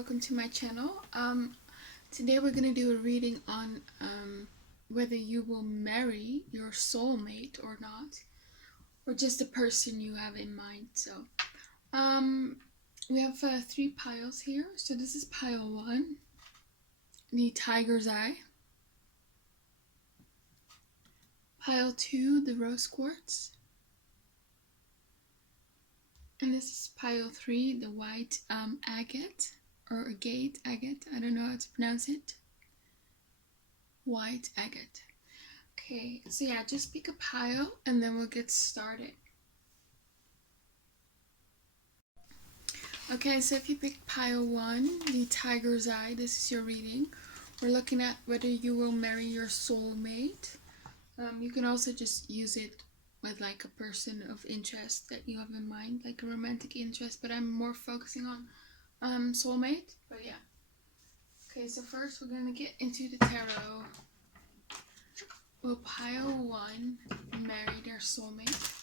welcome to my channel. Today we're going to do a reading on whether you will marry your soulmate or not, or just the person you have in mind. So we have 3 piles here. So this is pile 1, the tiger's eye. Pile 2, the rose quartz. And this is pile 3, the white agate, or agate, I don't know how to pronounce it. White agate. Okay, so yeah, just pick a pile and then we'll get started. Okay, so if you pick pile 1, the tiger's eye, this is your reading. We're looking at whether you will marry your soulmate. You can also just use it with like a person of interest that you have in mind, like a romantic interest, but I'm more focusing on soulmate. But yeah. Okay, so first we're gonna get into the tarot. Will pile 1 marry their soulmate?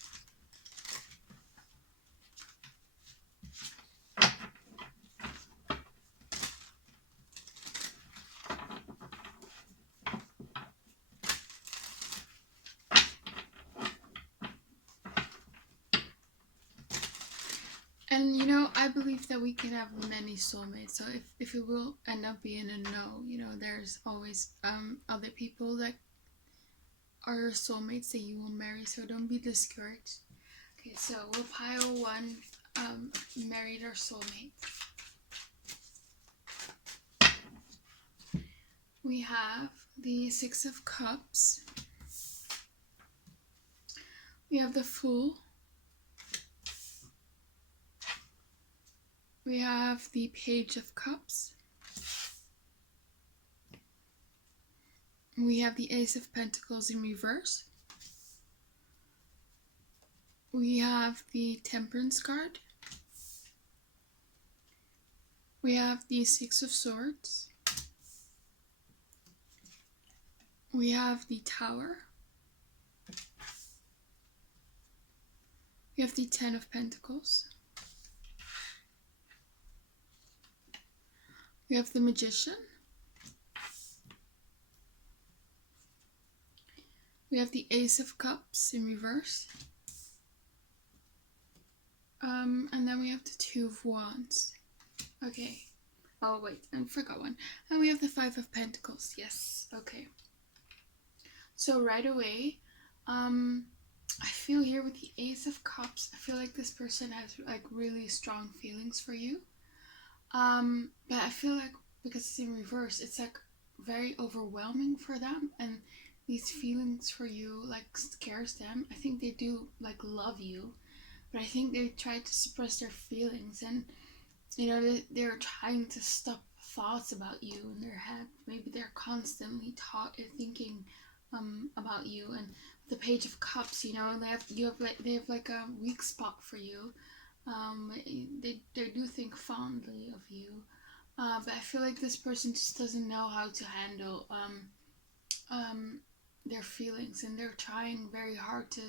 And you know, I believe that we can have many soulmates. So if it will end up being a no, you know, there's always other people that are soulmates that you will marry. So don't be discouraged. Okay, so will pile 1 marry their soulmate? We have the 6 of Cups. We have the Fool. We have the Page of Cups. We have the Ace of Pentacles in reverse. We have the Temperance card. We have the 6 of Swords. We have the Tower. We have the 10 of Pentacles. We have the Magician. We have the Ace of Cups in reverse. And then we have the 2 of Wands. Okay. Oh wait, I forgot one. And we have the 5 of Pentacles. Yes. Okay. So right away, I feel here with the Ace of Cups, I feel like this person has like really strong feelings for you. But I feel like because it's in reverse, it's like very overwhelming for them, and these feelings for you like scares them. I think they do like love you, but I think they try to suppress their feelings, and you know, they're trying to stop thoughts about you in their head. Maybe they're constantly thinking about you. And the Page of Cups, you know, they have like a weak spot for you. They do think fondly of you, but I feel like this person just doesn't know how to handle their feelings, and they're trying very hard to,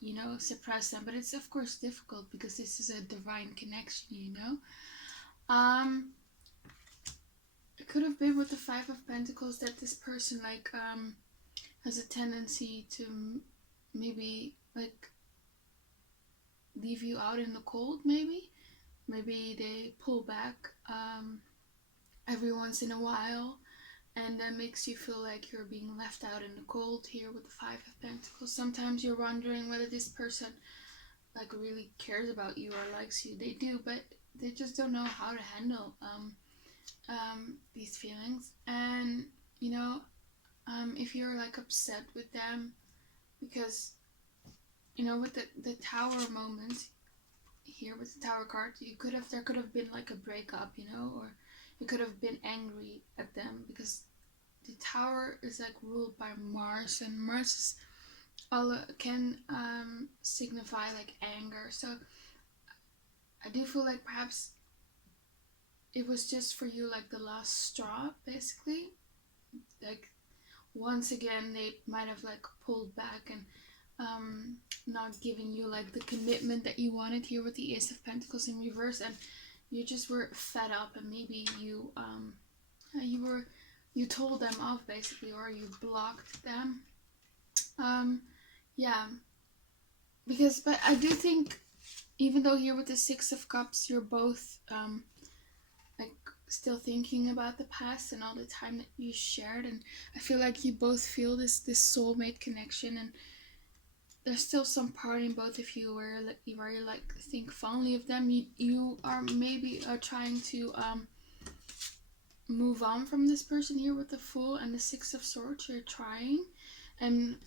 you know, suppress them. But it's of course difficult because this is a divine connection, you know. It could have been with the 5 of Pentacles that this person like has a tendency to maybe like leave you out in the cold. Maybe they pull back every once in a while, and that makes you feel like you're being left out in the cold here with the 5 of Pentacles. Sometimes you're wondering whether this person like really cares about you or likes you. They do, but they just don't know how to handle these feelings. And you know, if you're like upset with them, because you know, with the Tower moment here with the Tower card, there could have been like a breakup, you know, or you could have been angry at them, because the Tower is like ruled by Mars, and Mars can signify like anger. So I do feel like perhaps it was just for you like the last straw, basically. Like once again they might have like pulled back and not giving you like the commitment that you wanted here with the Ace of Pentacles in reverse. And you just were fed up, and maybe you told them off basically, or you blocked them. Yeah, because but I do think, even though here with the Six of Cups, you're both like still thinking about the past and all the time that you shared, and I feel like you both feel this soulmate connection, and there's still some part in both of you where you like think fondly of them. You are maybe trying to move on from this person here with the Fool and the Six of Swords. You're trying, and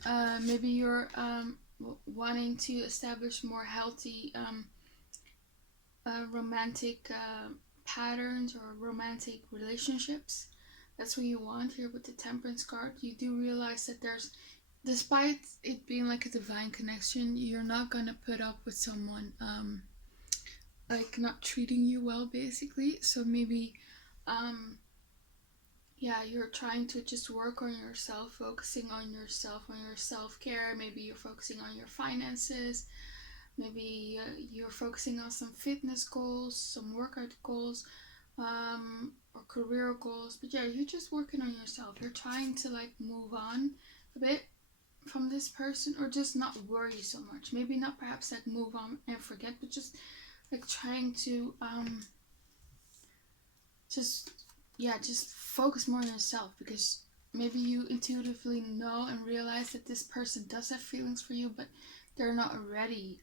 maybe you're wanting to establish more healthy romantic patterns or romantic relationships. That's what you want here with the Temperance card. You do realize that there's, despite it being like a divine connection, you're not gonna put up with someone like not treating you well, basically. So maybe yeah, you're trying to just work on yourself, focusing on yourself, on your self-care. Maybe you're focusing on your finances. Maybe you're focusing on some fitness goals, some workout goals, or career goals. But yeah, you're just working on yourself. You're trying to like move on a bit from this person, or just not worry so much. Maybe not perhaps like move on and forget, but just like trying to just just focus more on yourself, because maybe you intuitively know and realize that this person does have feelings for you, but they're not ready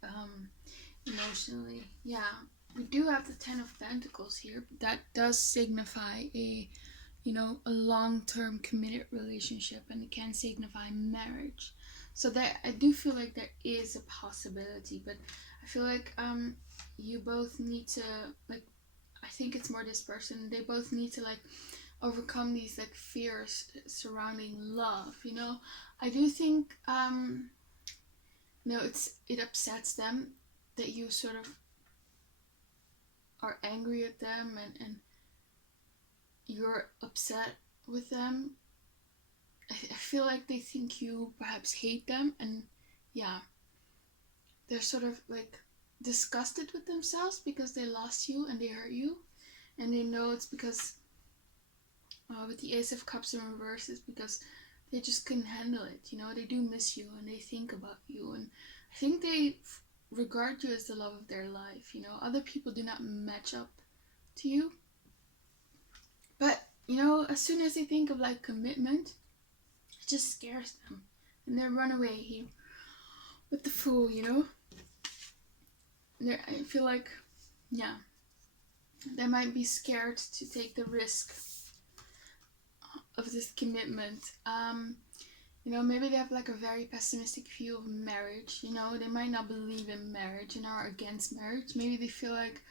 emotionally. Yeah, we do have the Ten of Pentacles here. That does signify a a long-term committed relationship, and it can signify marriage. So that I do feel like there is a possibility, but I feel like you both need to like, I think it's more this person, they both need to like overcome these like fears surrounding love. I do think it upsets them that you sort of are angry at them, and you're upset with them. I feel like they think you perhaps hate them, and yeah, they're sort of like disgusted with themselves because they lost you and they hurt you, and they know it's because with the Ace of Cups in reverse is because they just couldn't handle it. They do miss you and they think about you, and I think they regard you as the love of their life. Other people do not match up to you, but as soon as they think of like commitment, it just scares them, and they run away here with the Fool. I feel like, yeah, they might be scared to take the risk of this commitment. Maybe they have like a very pessimistic view of marriage. They might not believe in marriage and are against marriage. Maybe they feel like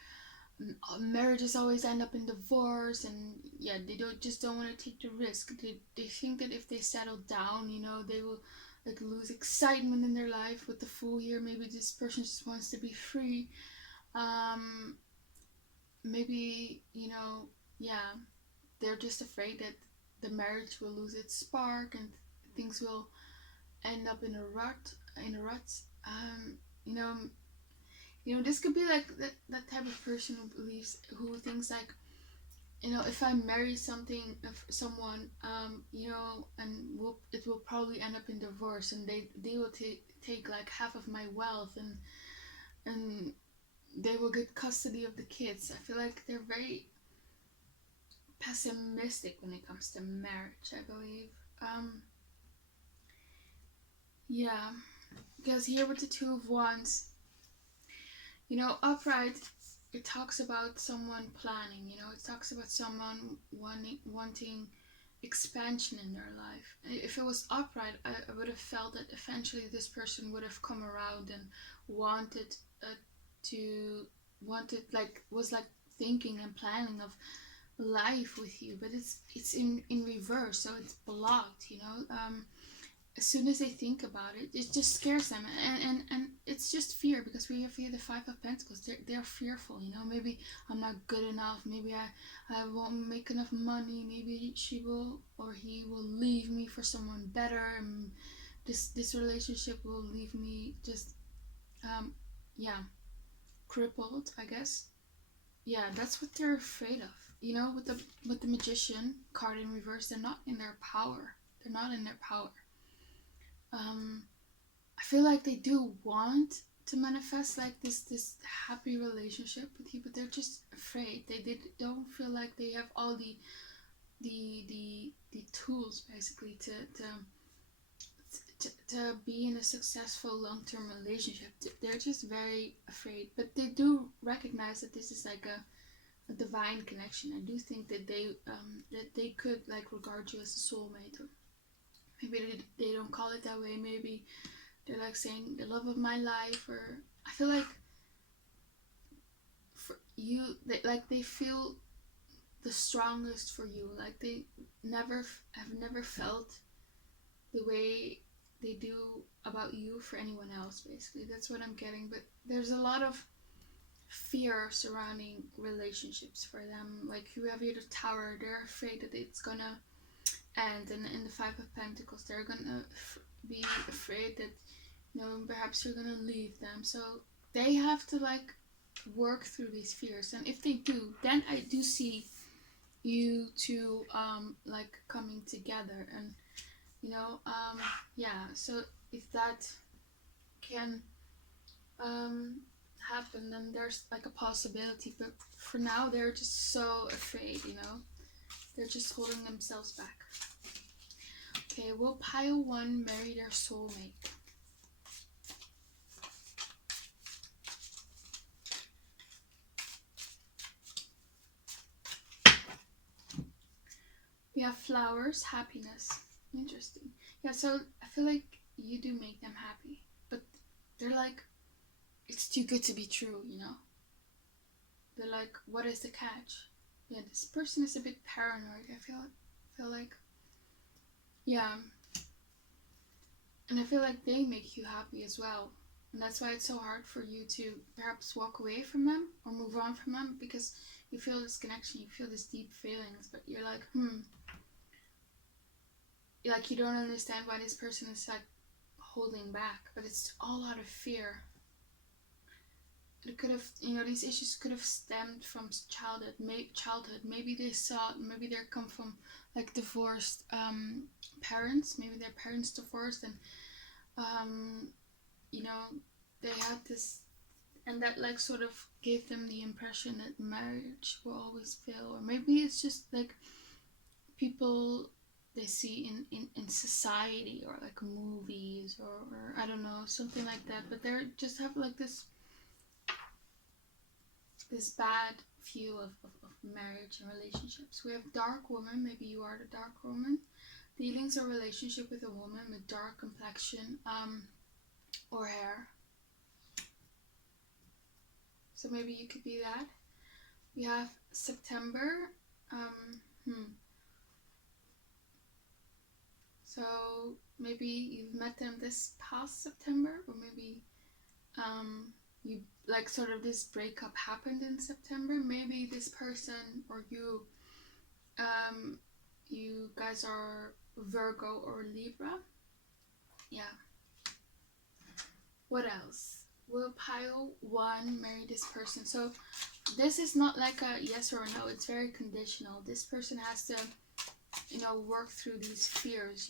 marriages always end up in divorce, and yeah, they don't want to take the risk. They think that if they settle down, they will like lose excitement in their life with the Fool here. Maybe this person just wants to be free. Maybe yeah, they're just afraid that the marriage will lose its spark and things will end up in a rut. You know, this could be like that type of person who thinks like, if I marry someone, and it will probably end up in divorce, and they will take like half of my wealth, and they will get custody of the kids. I feel like they're very pessimistic when it comes to marriage, I believe. Yeah, because here with the Two of Wands, upright, it talks about someone planning. It talks about someone wanting expansion in their life. If it was upright, I would have felt that eventually this person would have come around and wanted was like thinking and planning of life with you, but it's in reverse, so it's blocked. As soon as they think about it, it just scares them, and it's just fear, because we have here the Five of Pentacles. They're fearful. Maybe I'm not good enough. Maybe I won't make enough money. Maybe she will or he will leave me for someone better, and this relationship will leave me just yeah, crippled, I guess. yeah, that's what they're afraid of. You know, with the magician card in reverse, they're not in their power. They're not in their power. Um, I feel like they do want to manifest like this happy relationship with you, but they're just afraid. They don't feel like they have all the tools basically to be in a successful long-term relationship. They're just very afraid, but they do recognize that this is like a divine connection. I do think that they could like regard you as a soulmate, or maybe they don't call it that way. Maybe they're like saying the love of my life, or I feel like for you, they feel the strongest for you. Like they have never felt the way they do about you for anyone else. Basically, that's what I'm getting. But there's a lot of fear surrounding relationships for them. Like whoever the tower, they're afraid that it's gonna end, and in the Five of Pentacles, they're gonna be afraid that perhaps you're gonna leave them. So they have to like work through these fears, and if they do, then I do see you two like coming together, and yeah. So if that can happen, then there's like a possibility. But for now, they're just so afraid. They're just holding themselves back. Okay, will pile one marry their soulmate? We have flowers, happiness. Interesting. Yeah, so I feel like you do make them happy, but they're like, it's too good to be true, They're like, what is the catch? Yeah, this person is a bit paranoid. I feel like, yeah, and I feel like they make you happy as well, and that's why it's so hard for you to perhaps walk away from them or move on from them, because you feel this connection, you feel this deep feelings, but you're like, like you don't understand why this person is like holding back, but it's all out of fear. It could have, these issues could have stemmed from childhood. Maybe maybe they come from like divorced parents. Maybe their parents divorced, and you know they had this, and that like sort of gave them the impression that marriage will always fail. Or maybe it's just like people they see in society, or like movies, or I don't know, something like that, but they just have like this bad view of marriage and relationships. We have dark woman. Maybe you are the dark woman. Dealings or relationship with a woman with dark complexion or hair. So maybe you could be that. We have September. So maybe you've met them this past September, or maybe you like sort of this breakup happened in September. Maybe this person or you guys are Virgo or Libra. Yeah. What else? Will pile one marry this person? So this is not like a yes or a no. It's very conditional. This person has to, work through these fears.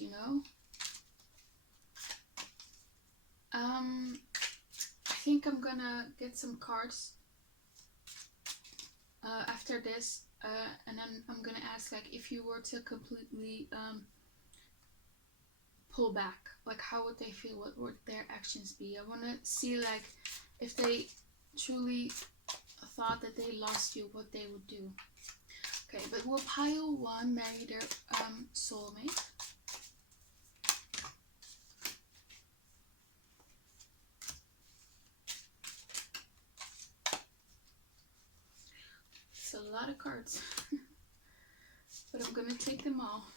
I think I'm gonna get some cards after this, and then I'm gonna ask like if you were to completely pull back, like how would they feel? What would their actions be? I want to see like if they truly thought that they lost you, what they would do. Okay, but will pile one marry their soulmate? It's a lot of cards, but I'm gonna take them all.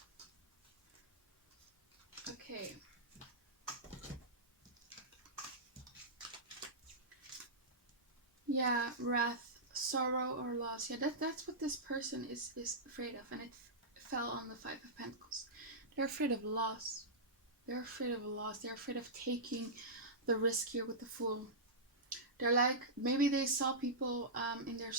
Okay. Yeah, wrath, sorrow, or loss. Yeah, that's what this person is afraid of, and it fell on the Five of Pentacles. They're afraid of loss. They're afraid of a loss. They're afraid of taking the risk here with the Fool. they're like, maybe they saw people in their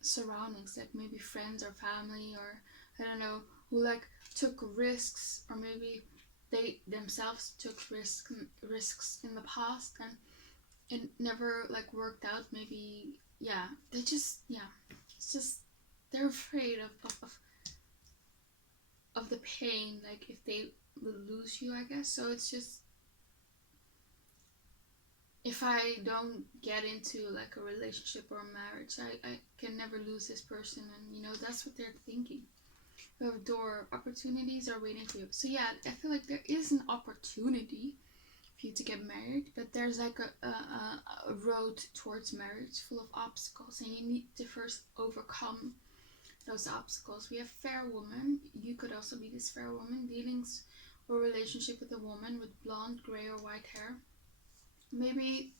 surroundings, like maybe friends or family, or I don't know, who like took risks, or maybe they themselves took risks in the past, and it never like worked out. Maybe, yeah, they just, yeah, it's just they're afraid of the pain, like if they will lose you, I guess. So it's just, if I don't get into like a relationship or a marriage, I can never lose this person, and that's what they're thinking. The door opportunities are waiting for you. So yeah, I feel like there is an opportunity for you to get married, but there's like a road towards marriage full of obstacles, and you need to first overcome those obstacles. We have fair woman. You could also be this fair woman. Dealings or relationship with a woman with blonde, gray, or white hair. Maybe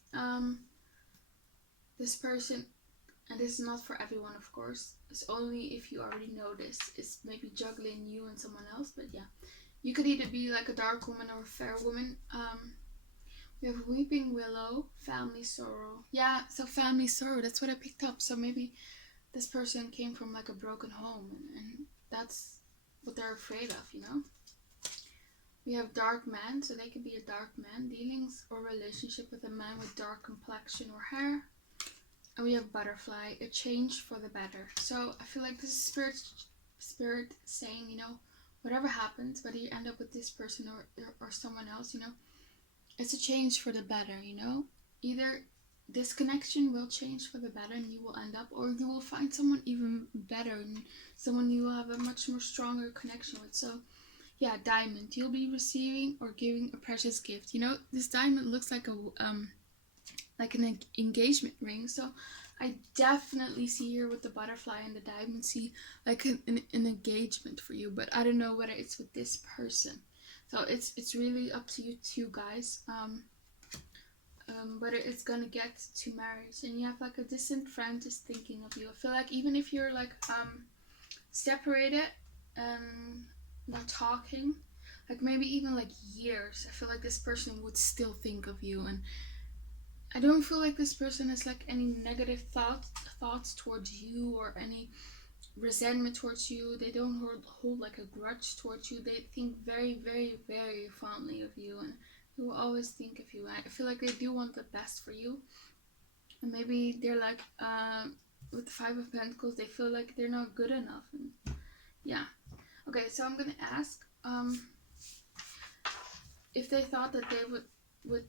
this person, and this is not for everyone, of course. It's only if you already know this. It's maybe juggling you and someone else, but yeah. You could either be like a dark woman or a fair woman. We have weeping willow, family sorrow. Yeah, so family sorrow, that's what I picked up. So maybe this person came from like a broken home, and that's what they're afraid of. We have dark man, so they could be a dark man. Dealings or relationship with a man with dark complexion or hair. And we have butterfly, a change for the better. So I feel like this is spirit saying, whatever happens, whether you end up with this person or someone else, it's a change for the better, Either this connection will change for the better and you will end up, or you will find someone even better and someone you will have a much more stronger connection with. So yeah, diamond, you'll be receiving or giving a precious gift. This diamond looks like an engagement ring. So I definitely see here with the butterfly and the diamond, see like an engagement for you, but I don't know whether it's with this person. So it's really up to you two guys, whether it's gonna get to marriage. And you have like a distant friend is thinking of you. I feel like even if you're like separated and not talking, like maybe even like years, I feel like this person would still think of you. And I don't feel like this person has like any negative thoughts towards you, or any resentment towards you. They don't hold like a grudge towards you. They think very, very, very fondly of you, and they will always think of you. I feel like they do want the best for you. And maybe they're like, with the Five of Pentacles, they feel like they're not good enough. And yeah. Okay, so I'm gonna ask if they thought that they would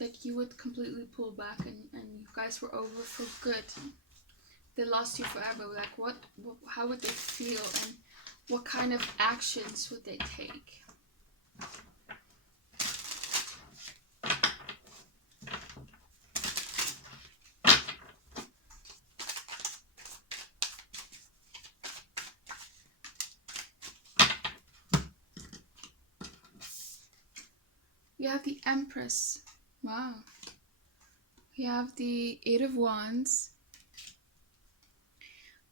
like you would completely pull back, and you guys were over for good. They lost you forever. Like how would they feel, and what kind of actions would they take? We have the Empress. Wow. We have the Eight of Wands.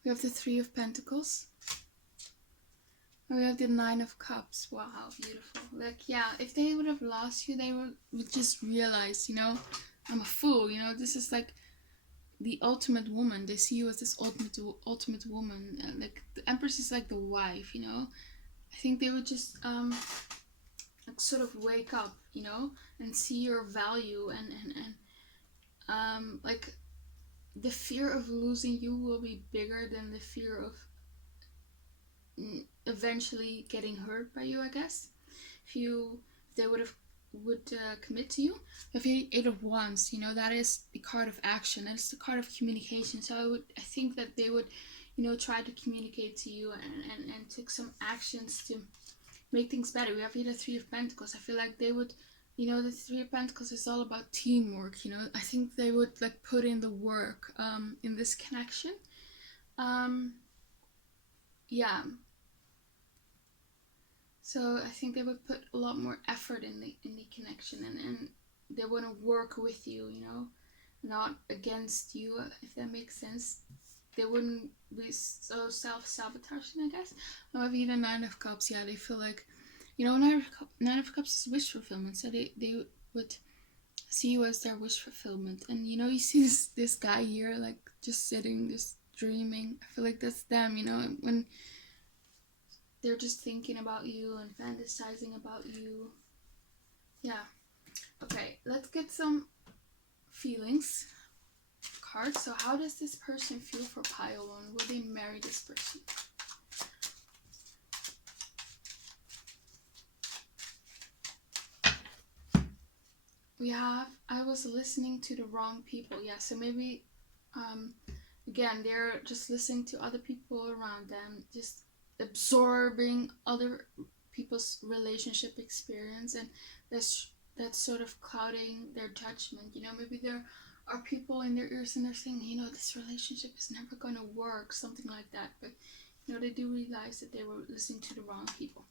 We have the Three of Pentacles. And we have the Nine of Cups. Wow, beautiful. Like, yeah, if they would have lost you, they would just realize, I'm a fool. This is like the ultimate woman. They see you as this ultimate woman. Like, the Empress is like the wife, I think they would just like sort of wake up, and see your value, and like the fear of losing you will be bigger than the fear of eventually getting hurt by you, I guess. If they would commit to you. If you Eight of Wands, that is the card of action. That is the card of communication. So I think that they would, try to communicate to you and take some actions to make things better. We have here the Three of Pentacles. I feel like they would, the Three of Pentacles is all about teamwork. I think they would like put in the work in this connection. Yeah. So I think they would put a lot more effort in the connection, and they want to work with you, not against you, if that makes sense. They wouldn't be so self-sabotaging, I guess. However, the Nine of Cups, yeah, they feel like, Nine of Cups is wish fulfillment, so they would see you as their wish fulfillment. And you know, you see this guy here, like just sitting, just dreaming. I feel like that's them, you know, when they're just thinking about you and fantasizing about you. Yeah. Okay, let's get some feelings cards. So how does this person feel for pile one? Will they marry this person? We have, I was listening to the wrong people. Yeah, so maybe again, they're just listening to other people around them, just absorbing other people's relationship experience, and that's sort of clouding their judgment. You know, maybe there are people in their ears and they're saying, you know, this relationship is never gonna work, something like that. But you know, they do realize that they were listening to the wrong people.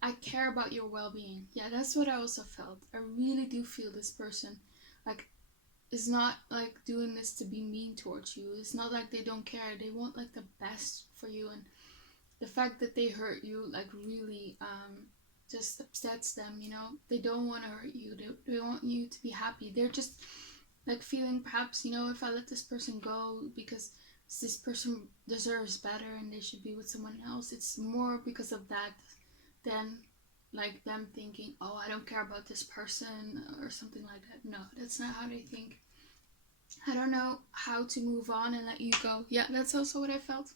I care about your well-being. Yeah, that's what I also felt. I really do feel this person, like, is not like doing this to be mean towards you. It's not like they don't care. They want like the best for you, and the fact that they hurt you like really just upsets them. You know, they don't want to hurt you. They want you to be happy. They're just like feeling, perhaps, you know, if I let this person go because this person deserves better and they should be with someone else. It's more because of that than like them thinking, oh, I don't care about this person or something like that. No, that's not how they think. I don't know how to move on and let you go. Yeah, that's also what I felt.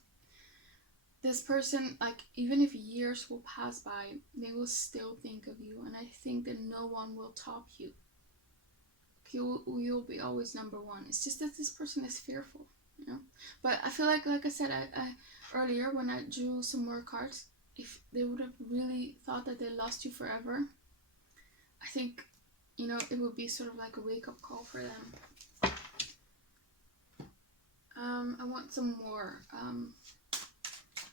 This person, like, even if years will pass by, they will still think of you, and I think that no one will top you. You'll be always number one. It's just that this person is fearful, you know. But I feel like I said, I earlier when I drew some more cards, if they would have really thought that they lost you forever, I think, you know, it would be sort of like a wake-up call for them. I want some more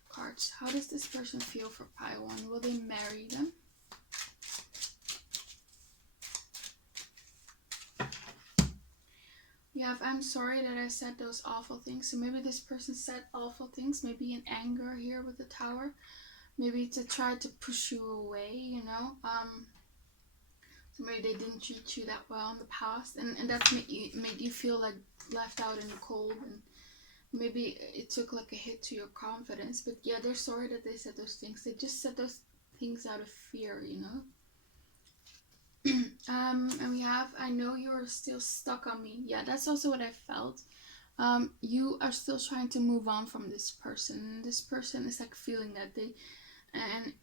cards. How does this person feel for pile one? Will they marry them? We have, I'm sorry that I said those awful things. So maybe this person said awful things, maybe in anger here with the tower. Maybe to try to push you away, you know. So maybe they didn't treat you that well in the past, and that's made you feel like left out in the cold, and maybe it took like a hit to your confidence. But yeah, they're sorry that they said those things. They just said those things out of fear, you know. And we have, I know you are still stuck on me. Yeah, that's also what I felt. You are still trying to move on from this person. This person is like feeling that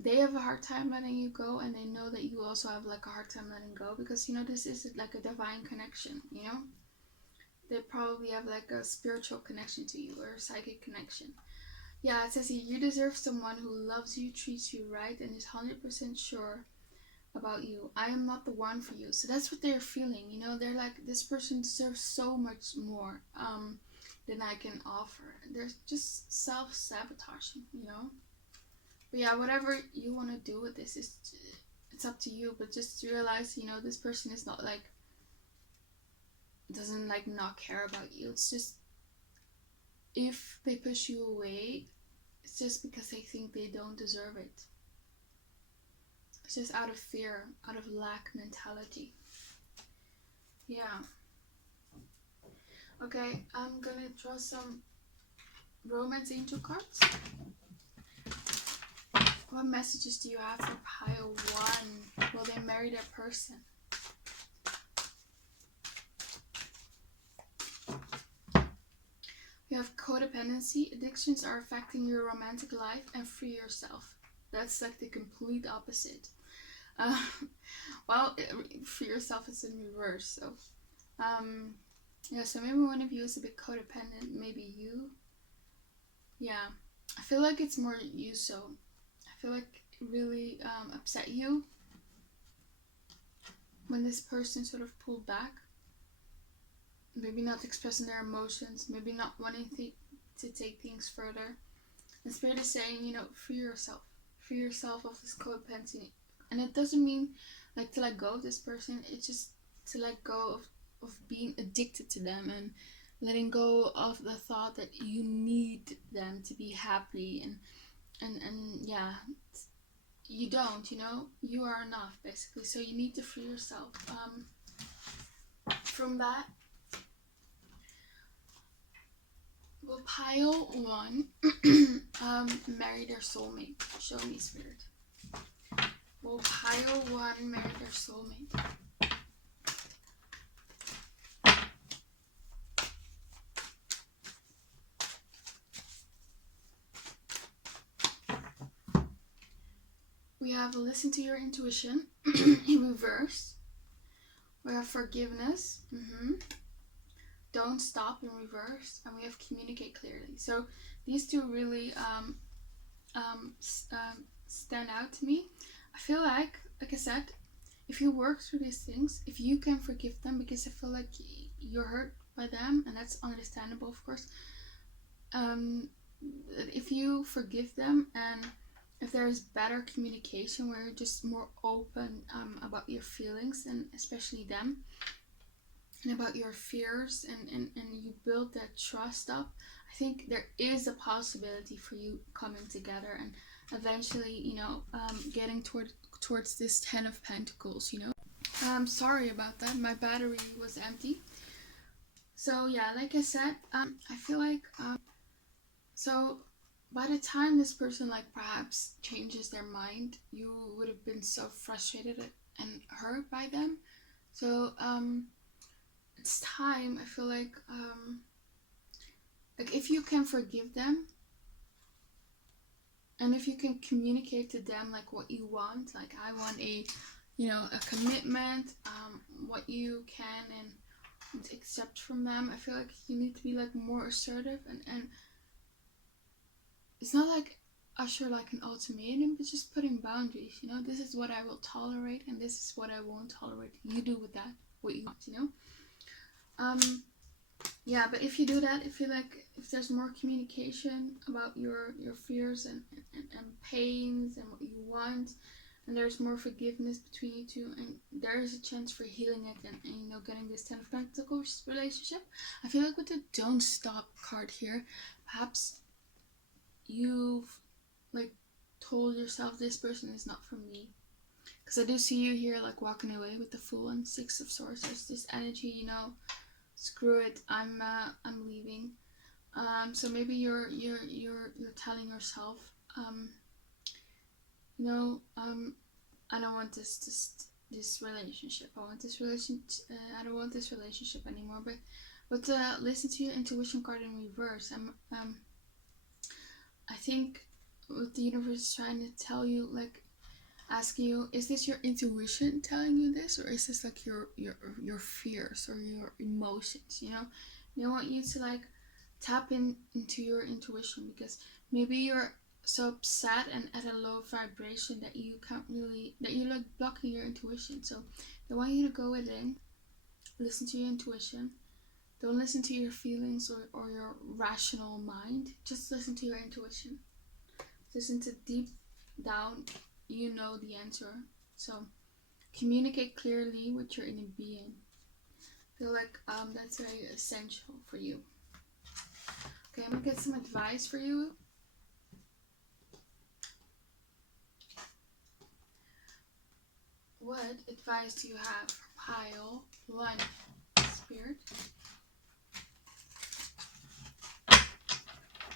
they have a hard time letting you go, and they know that you also have like a hard time letting go, because you know, this is like a divine connection, you know. They probably have like a spiritual connection to you, or a psychic connection. Yeah, it says here, you deserve someone who loves you, treats you right, and is 100% sure about you. I am not the one for you. So that's what they're feeling, you know. They're like, this person deserves so much more than I can offer. They're just self-sabotaging, you know. But yeah, whatever you want to do with this, it's up to you. But just realize, you know, this person is not like, doesn't like not care about you. It's just, if they push you away, it's just because they think they don't deserve it. It's just out of fear, out of lack mentality. Yeah. Okay, I'm gonna draw some romance angel cards. What messages do you have for pile one? Will they marry their person? We have codependency. Addictions are affecting your romantic life, and free yourself. That's like the complete opposite. Well, free yourself is in reverse. So, yeah. So maybe one of you is a bit codependent. Maybe you. Yeah. I feel like it's more you. So, I feel like it really upset you when this person sort of pulled back. Maybe not expressing their emotions. Maybe not wanting to take things further. And Spirit is saying, you know, free yourself. Free yourself of this codependency. And it doesn't mean like to let go of this person. It's just to let go of being addicted to them, and letting go of the thought that you need them to be happy, and yeah, you don't, you know, you are enough basically. So you need to free yourself. from that, we'll pile one. Marry their soulmate. Show me, spirit. We'll pile one. Marry their soulmate. We have listen to your intuition in reverse. We have forgiveness. Don't stop in reverse. And we have communicate clearly. So these two really stand out to me. I feel like I said, if you work through these things, if you can forgive them, because I feel like you're hurt by them, and that's understandable, of course. If you forgive them, and if there's better communication where you're just more open about your feelings, and especially them, and about your fears, and you build that trust up, I think there is a possibility for you coming together and eventually, getting towards this 10 of Pentacles, I'm sorry about that. My battery was empty. So yeah, like I said, I feel like, so by the time this person perhaps changes their mind, you would have been so frustrated and hurt by them. So it's time, I feel like if you can forgive them, and if you can communicate to them what you want, I want a commitment, what you can and accept from them. I feel like you need to be more assertive, and it's not usher an ultimatum, but just putting boundaries. This is what I will tolerate, and this is what I won't tolerate. You do with that what you want. Yeah, but if you do that, if there's more communication about your fears and pains and what you want, and there's more forgiveness between you two, and there is a chance for healing it and getting this 10 of Pentacles relationship. I feel like with the don't stop card here, perhaps you've told yourself this person is not for me, because I do see you here walking away with the Fool and 6 of Swords. There's this energy, screw it, I'm leaving. So maybe you're telling yourself, I don't want this relationship. I don't want this relationship anymore. But listen to your intuition card in reverse. I think what the universe is trying to tell you, asking you, is this your intuition telling you this, or is this your fears or your emotions? They want you to tap into your intuition, because maybe you're so upset and at a low vibration that you can't really, that you're blocking your intuition. So they want you to go within, listen to your intuition. Don't listen to your feelings or your rational mind. Just listen to your intuition. Listen to deep down, the answer. So communicate clearly with your inner being. I feel like that's very essential for you. Okay, I'm gonna get some advice for you. What advice do you have for pile 1, Spirit?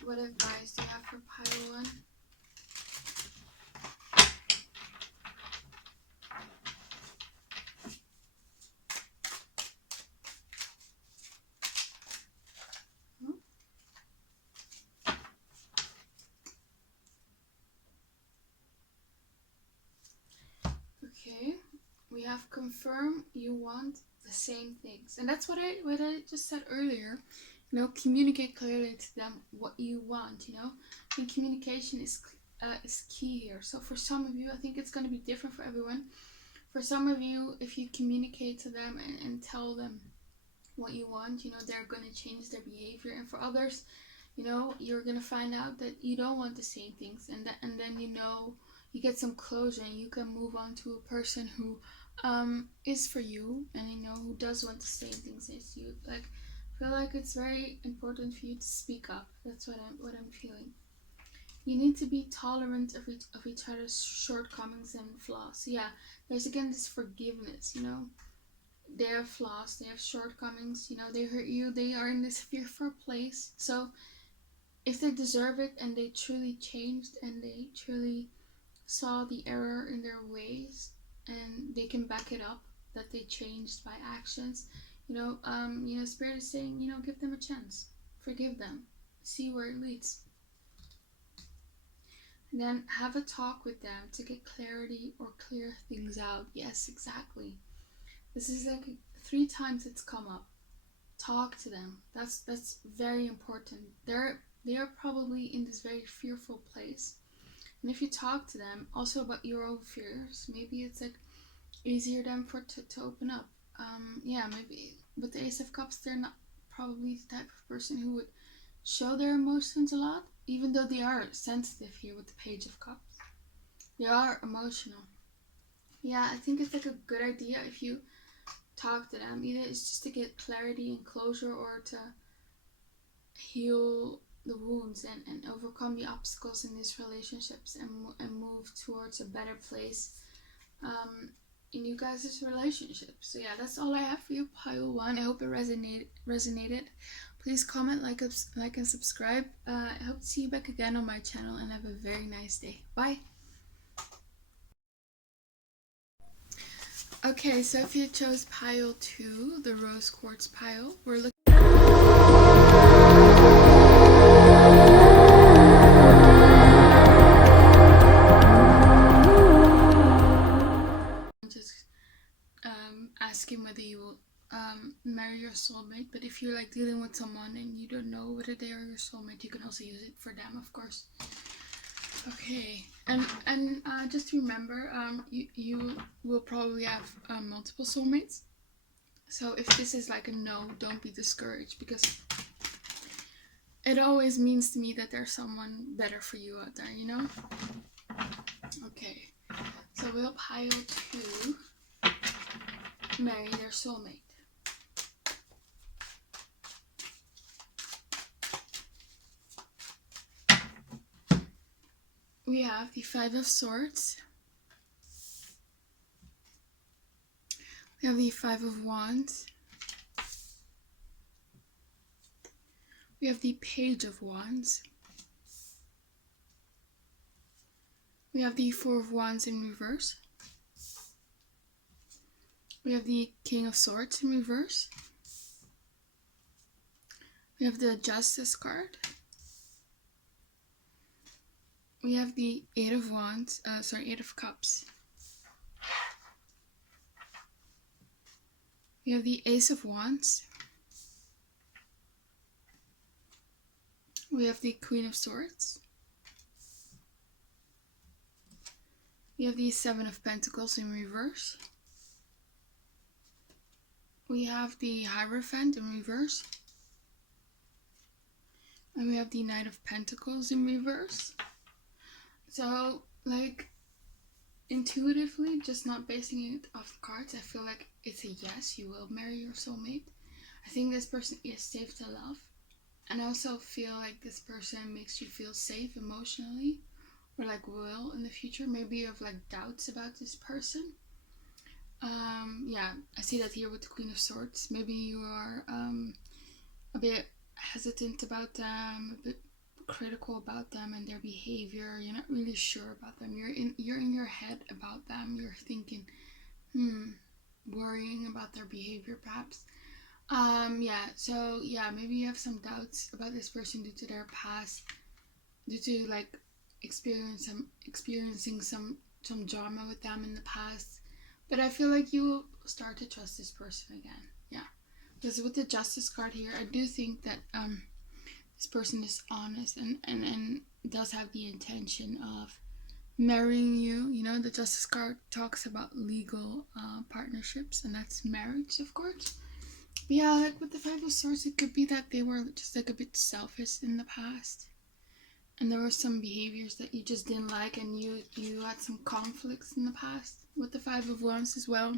What advice do you have for pile 1? Okay, we have confirm you want the same things, and that's what I just said earlier. Communicate clearly to them what you want. And communication is key here. So for some of you, I think it's going to be different for everyone. For some of you, if you communicate to them and tell them what you want, they're going to change their behavior. And for others, you're going to find out that you don't want the same things, and then you get some closure, and you can move on to a person who is for you, and who does want the same things as you. I feel like it's very important for you to speak up. That's what I'm feeling. You need to be tolerant of each other's shortcomings and flaws. So yeah, there's again this forgiveness. they have flaws, they have shortcomings, you know, they hurt you, they are in this fearful place. So if they deserve it and they truly changed and they truly saw the error in their ways and they can back it up that they changed by actions, Spirit is saying, give them a chance, forgive them, see where it leads. And then have a talk with them to get clarity or clear things out. Yes, exactly. This is like 3 times it's come up. Talk to them. That's very important. They are probably in this very fearful place. And if you talk to them also about your own fears, maybe it's like easier then to open up. Maybe with the Ace of Cups, they're not probably the type of person who would show their emotions a lot, even though they are sensitive here with the Page of Cups. They are emotional. Yeah, I think it's like a good idea if you talk to them. Either it's just to get clarity and closure, or to heal the wounds and overcome the obstacles in these relationships and move towards a better place in you guys' relationship. So yeah, that's all I have for you, pile 1. I hope it resonated. Please comment, like and subscribe. I hope to see you back again on my channel, and have a very nice day. Bye. Okay, so if you chose pile 2, the rose quartz pile, we're looking asking whether you will marry your soulmate. But if you're like dealing with someone and you don't know whether they are your soulmate, you can also use it for them, of course. Okay, and just remember, you will probably have multiple soulmates. So if this is like a no, don't be discouraged, because it always means to me that there's someone better for you out there, you know? Okay, so we'll pile 2. Marry their soulmate. We have the 5 of Swords. We have the 5 of Wands. We have the Page of Wands. We have the 4 of Wands in reverse. We have the King of Swords in reverse. We have the Justice card. We have the 8 of Wands, 8 of Cups. We have the Ace of Wands. We have the Queen of Swords. We have the 7 of Pentacles in reverse. We have the Hierophant in reverse. And we have the Knight of Pentacles in reverse. So, like, intuitively, just not basing it off the cards, I feel like it's a yes, you will marry your soulmate. I think this person is safe to love. And I also feel like this person makes you feel safe emotionally, or like will in the future. Maybe you have like doubts about this person. I see that here with the Queen of Swords. Maybe you are a bit hesitant about them, a bit critical about them and their behavior. You're not really sure about them. You're in your head about them. You're thinking, worrying about their behavior perhaps. Maybe you have some doubts about this person due to their past, due to like experiencing some drama with them in the past. But I feel like you will start to trust this person again. Yeah. Because with the Justice card here, I do think that this person is honest and does have the intention of marrying you. You know, the Justice card talks about legal partnerships, and that's marriage, of course. But yeah, like with the 5 of Swords, it could be that they were just like a bit selfish in the past. And there were some behaviors that you just didn't like, and you had some conflicts in the past with the 5 of Wands as well.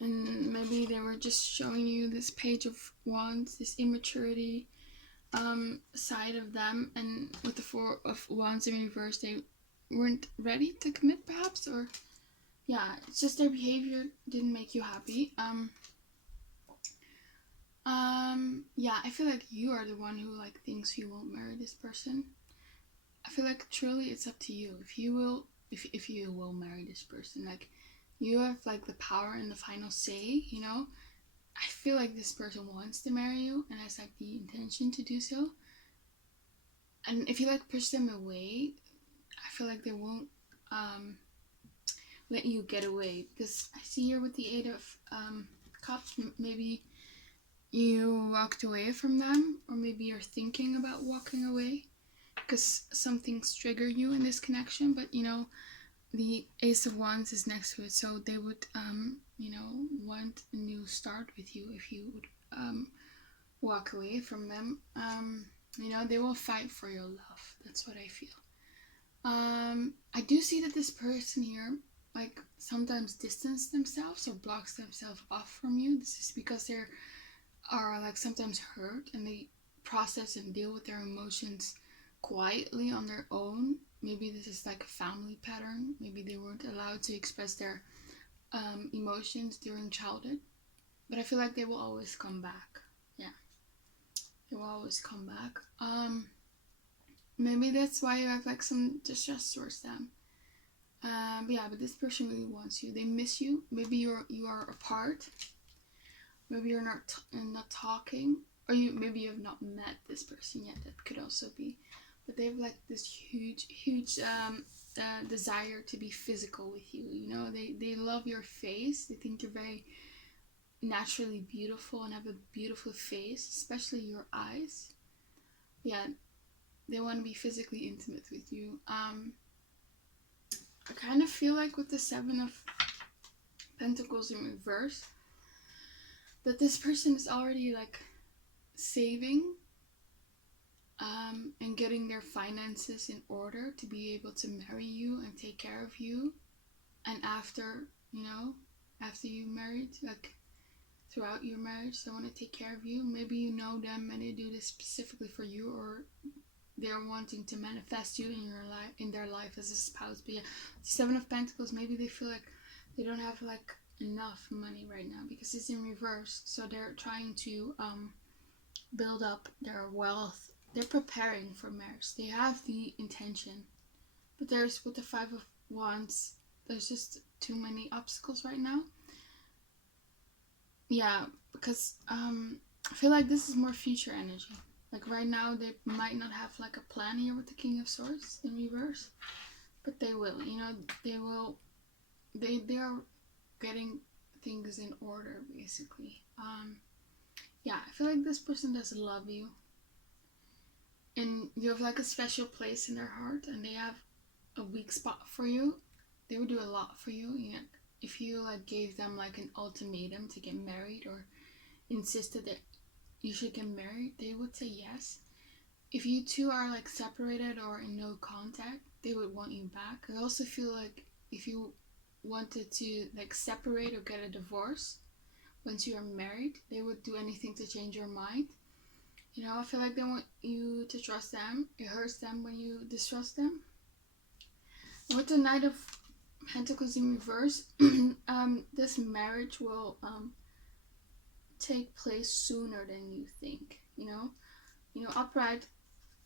And maybe they were just showing you this Page of Wands, this immaturity side of them. And with the 4 of Wands in reverse, they weren't ready to commit perhaps, or yeah, it's just their behavior didn't make you happy. Yeah, I feel like you are the one who like thinks you won't marry this person. I feel like truly it's up to you if you will, if you will marry this person. Like, you have like the power and the final say. You know, I feel like this person wants to marry you and has like the intention to do so. And if you like push them away, I feel like they won't let you get away, because I see here with the Eight of Cups, maybe you walked away from them, or maybe you're thinking about walking away because some things trigger you in this connection. But you know, the Ace of Wands is next to it, so they would you know, want a new start with you if you would walk away from them. You know, they will fight for your love. That's what I feel. I do see that this person here like sometimes distance themselves or blocks themselves off from you. This is because they are like sometimes hurt and they process and deal with their emotions quietly on their own. Maybe this is like a family pattern. Maybe they weren't allowed to express their emotions during childhood. But I feel like they will always come back. Yeah, they will always come back. Maybe that's why you have like some distrust towards them. But yeah, but this person really wants you. They miss you. Maybe you are apart. Maybe you're not talking, or maybe you have not met this person yet. That could also be. But they have like this huge desire to be physical with you. You know, they love your face. They think you're very naturally beautiful and have a beautiful face, especially your eyes. Yeah, they want to be physically intimate with you. I kind of feel like with the Seven of Pentacles in reverse, that this person is already like saving and getting their finances in order to be able to marry you and take care of you. And after, you know, after you married, like throughout your marriage, they want to take care of you. Maybe you know them and they do this specifically for you, or they're wanting to manifest you in your life, in their life as a spouse. But yeah, the Seven of Pentacles, maybe they feel like they don't have like enough money right now because it's in reverse. So they're trying to build up their wealth. They're preparing for marriage. They have the intention, but there's with the Five of Wands, there's just too many obstacles right now. Yeah, because I feel like this is more future energy. Like right now, they might not have like a plan here with the King of Swords in reverse, but they will. You know, they will. They are getting things in order basically. Yeah, I feel like this person does love you, and you have like a special place in their heart, and they have a weak spot for you. They would do a lot for you. You know, if you like gave them like an ultimatum to get married or insisted that you should get married, they would say yes. If you two are like separated or in no contact, they would want you back. I also feel like if you wanted to like separate or get a divorce once you are married, they would do anything to change your mind. You know, I feel like they want you to trust them. It hurts them when you distrust them. With the Knight of Pentacles in reverse, this marriage will take place sooner than you think. You know, upright,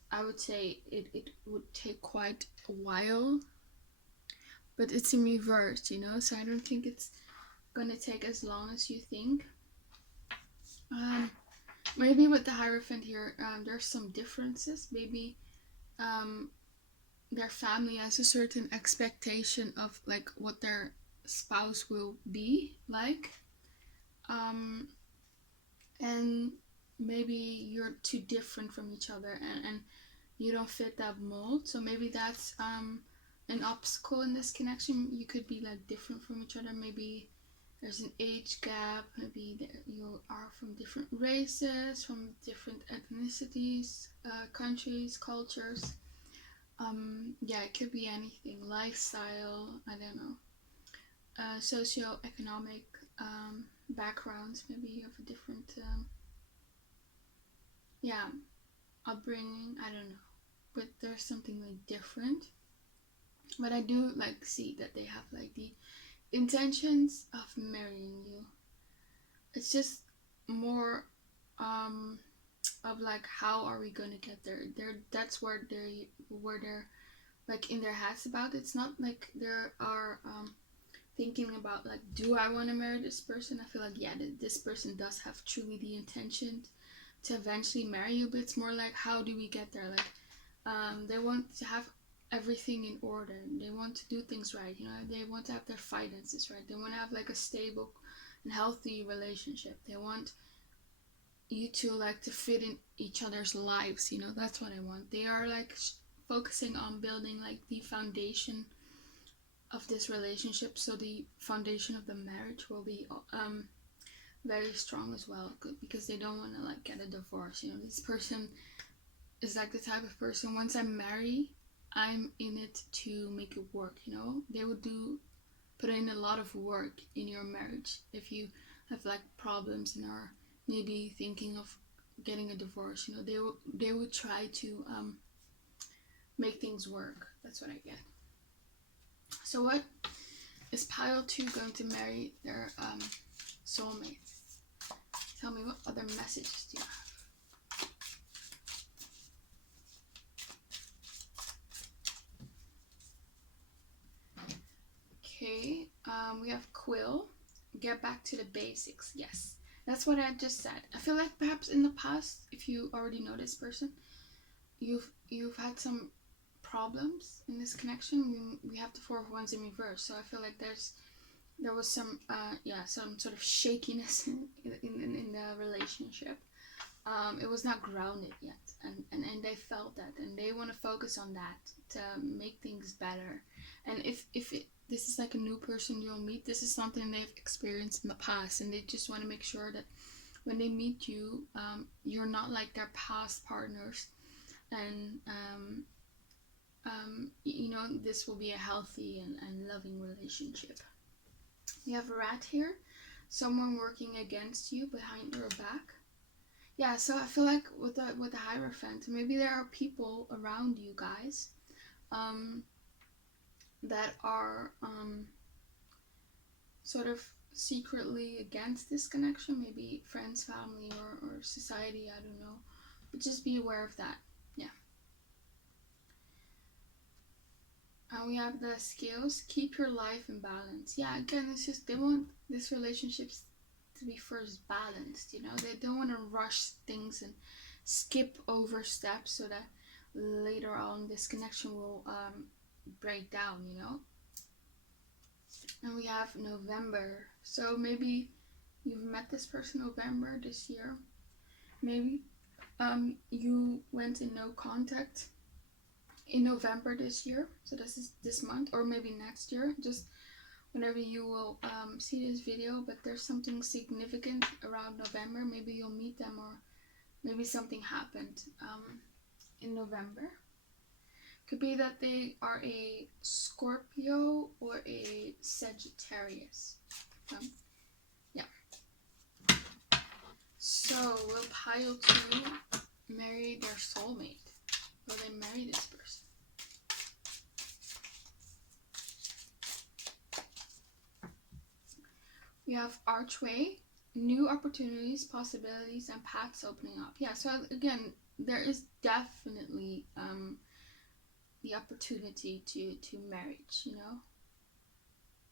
I would say it would take quite a while, but it's in reverse, you know, so I don't think it's gonna take as long as you think. Maybe with the Hierophant here, there's some differences. Maybe their family has a certain expectation of like what their spouse will be like, and maybe you're too different from each other, and you don't fit that mold. So maybe that's an obstacle in this connection. You could be like different from each other. Maybe there's an age gap. Maybe you are from different races, from different ethnicities, countries, cultures. Yeah, it could be anything. Lifestyle, I don't know. Socioeconomic backgrounds. Maybe you have a different, yeah, upbringing. I don't know. But there's something like different. But I do like see that they have like the intentions of marrying you. It's just more of like, how are we gonna get there? That's where they're like in their heads about. It's not like there are thinking about like, do I want to marry this person? I feel like, yeah, this person does have truly the intention to eventually marry you, but it's more like, how do we get there? Like, they want to have everything in order. They want to do things right. You know, they want to have their finances right. They want to have like a stable and healthy relationship. They want you to like to fit in each other's lives. You know, that's what I want. They are like focusing on building like the foundation of this relationship, so the foundation of the marriage will be very strong as well. Good, because they don't want to like get a divorce. You know, this person is like the type of person, once I marry, I'm in it to make it work. You know, they would put in a lot of work in your marriage. If you have like problems and are maybe thinking of getting a divorce, you know, they would try to make things work. That's what I get. So what is pile 2 going to marry their soulmate? Tell me, what other messages do you have? Okay, we have Quill. Get back to the basics. Yes, that's what I just said. I feel like perhaps in the past, if you already know this person, you've had some problems in this connection. We have the 4 of Wands in reverse, so I feel like there was some some sort of shakiness in the relationship. It was not grounded yet, and they felt that, and they want to focus on that to make things better. And if this is like a new person you'll meet, this is something they've experienced in the past, and they just want to make sure that when they meet you, you're not like their past partners, and you know, this will be a healthy and loving relationship. You have a rat here, someone working against you behind your back. Yeah, so I feel like with the Hierophant, maybe there are people around you guys that are sort of secretly against this connection, maybe friends, family, or society, I don't know, but just be aware of that. Yeah. And we have the Scales. Keep your life in balance. Yeah, again, it's just they want this relationship to be first balanced. You know, they don't want to rush things and skip over steps so that later on this connection will break down. You know. And we have November. So maybe you've met this person November this year. Maybe you went in no contact in November this year, so this is this month, or maybe next year, just whenever you will see this video. But there's something significant around November. Maybe you'll meet them, or maybe something happened in November. Could be that they are a Scorpio or a Sagittarius. Yeah. So will pile 2 marry their soulmate? Will they marry this person? We have Archway, new opportunities, possibilities, and paths opening up. Yeah, so again, there is definitely the opportunity to marriage, you know.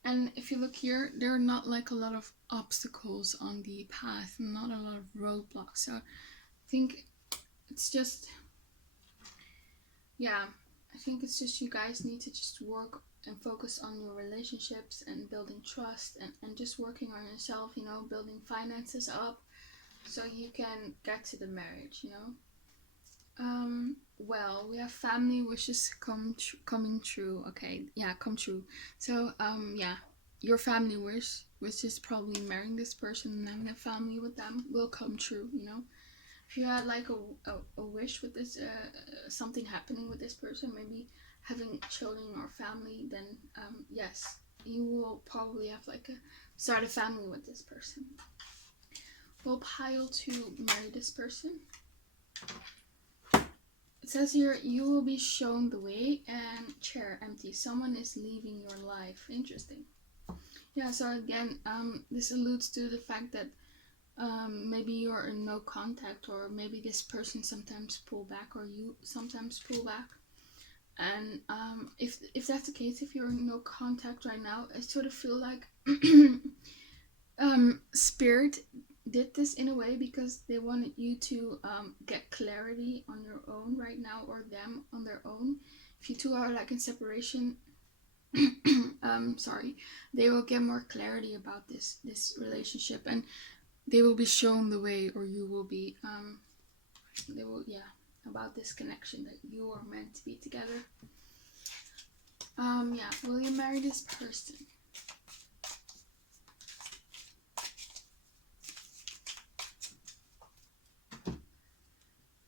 And if you look here, there are not like a lot of obstacles on the path, not a lot of roadblocks. So I think it's just, yeah, I think it's just you guys need to just work and focus on your relationships and building trust, and just working on yourself, you know, building finances up so you can get to the marriage, you know. Well, we have family wishes coming true. Okay, yeah, come true. So yeah, your family wish, which is probably marrying this person and having a family with them, will come true, you know. If you had like a wish with this something happening with this person, maybe having children or family, then yes, you will probably have like start a family with this person. Will pile 2 marry this person? It says here, you will be shown the way, and chair empty. Someone is leaving your life. Interesting. Yeah, so again, this alludes to the fact that maybe you're in no contact, or maybe this person sometimes pull back, or you sometimes pull back. And if that's the case, if you're in no contact right now, I sort of feel like Spirit did this in a way because they wanted you to get clarity on your own right now, or them on their own. If you two are like in separation, sorry, they will get more clarity about this relationship, and they will be shown the way, or you will be they will, yeah, about this connection that you are meant to be together. Yeah, will you marry this person?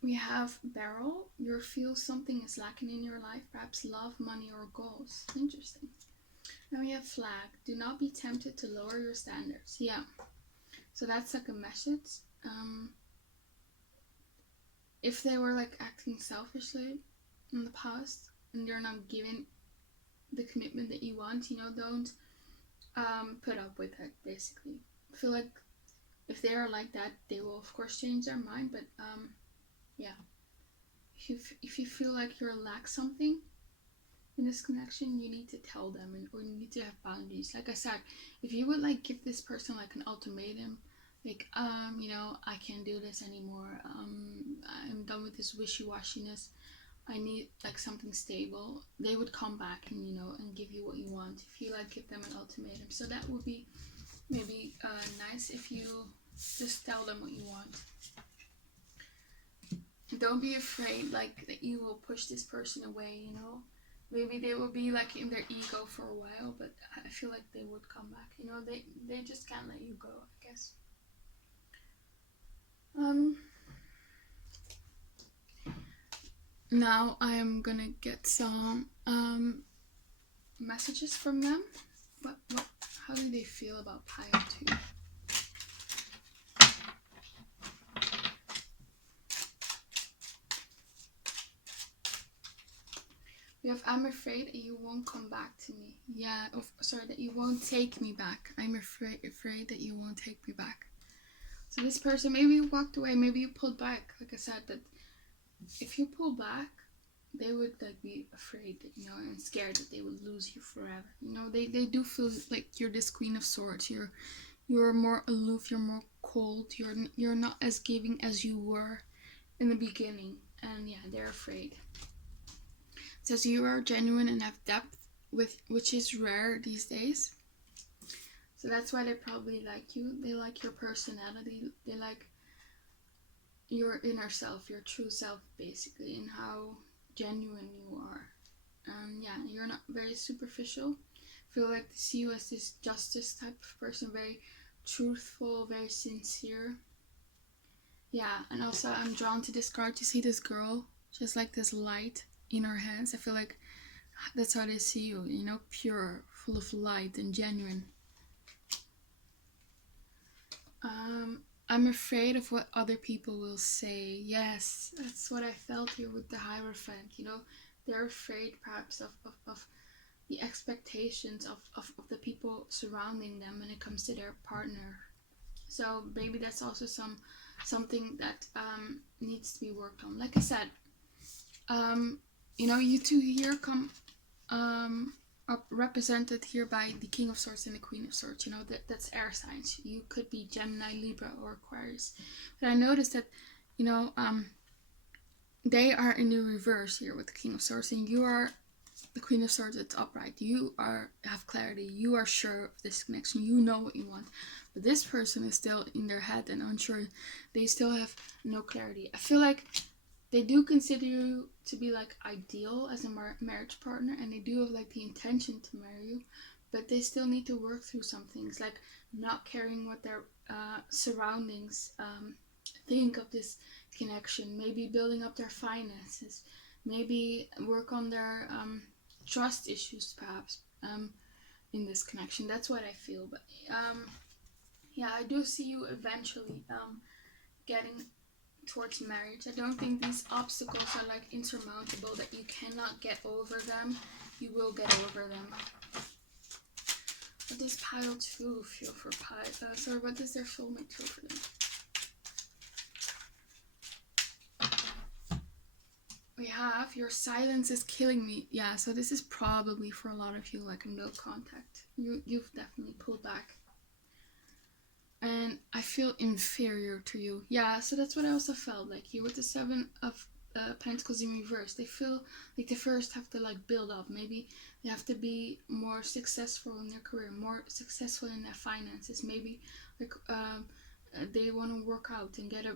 We have Beryl. You feel something is lacking in your life, perhaps love, money, or goals. Interesting. Then we have Flag. Do not be tempted to lower your standards. Yeah. So that's like a message. If they were like acting selfishly in the past and they're not giving the commitment that you want, don't put up with it, basically. I feel like if they are like that, they will of course change their mind, but yeah. If you feel like you lack something in this connection, you need to tell them, or you need to have boundaries. Like I said, if you would like give this person like an ultimatum, like I can't do this anymore, I'm done with this wishy-washiness, I need like something stable, they would come back and and give you what you want if you like give them an ultimatum. So that would be maybe nice if you just tell them what you want. Don't be afraid like that you will push this person away. Maybe they will be like in their ego for a while, but I feel like they would come back. They just can't let you go, I guess. Now I'm gonna get some messages from them. How do they feel about pile 2? We have, I'm afraid that you won't come back to me. Yeah, sorry, that you won't take me back. I'm afraid that you won't take me back. So this person, maybe you walked away, maybe you pulled back, like I said, but if you pull back, they would like be afraid that, and scared that they would lose you forever. They do feel like you're this Queen of Swords. You're more aloof, you're more cold, you're not as giving as you were in the beginning, and yeah, they're afraid. It says you are genuine and have depth, which is rare these days. So that's why they probably like you. They like your personality. They like your inner self, your true self, basically, and how genuine you are. Yeah, you're not very superficial. I feel like they see you as this justice type of person, very truthful, very sincere. Yeah, and also I'm drawn to this card. You see this girl, just like this light in her hands. I feel like that's how they see you, pure, full of light and genuine. I'm afraid of what other people will say. Yes, that's what I felt here with the Hierophant. They're afraid perhaps of the expectations of the people surrounding them when it comes to their partner. So maybe that's also something that needs to be worked on. Like I said, you two here come are represented here by the King of Swords and the Queen of Swords. That's air signs. You could be Gemini, Libra, or Aquarius. But I noticed that they are in the reverse here with the King of Swords, and you are the Queen of Swords that's upright. You have clarity. You are sure of this connection. You know what you want. But this person is still in their head and unsure. They still have no clarity. I feel like they do consider you to be like ideal as a marriage partner, and they do have like the intention to marry you, but they still need to work through some things, like not caring what their surroundings think of this connection, maybe building up their finances, maybe work on their trust issues perhaps in this connection. That's what I feel. But yeah, I do see you eventually getting towards marriage. I don't think these obstacles are like insurmountable, that you cannot get over them. You will get over them. What does pile 2 feel for sorry, what does their soulmate feel for them? We have, your silence is killing me. Yeah, so this is probably for a lot of you like a no contact. You've definitely pulled back. And I feel inferior to you. Yeah, so that's what I also felt. Like you with the 7 of Pentacles in reverse. They feel like they first have to like build up. Maybe they have to be more successful in their career, more successful in their finances. Maybe like they want to work out and get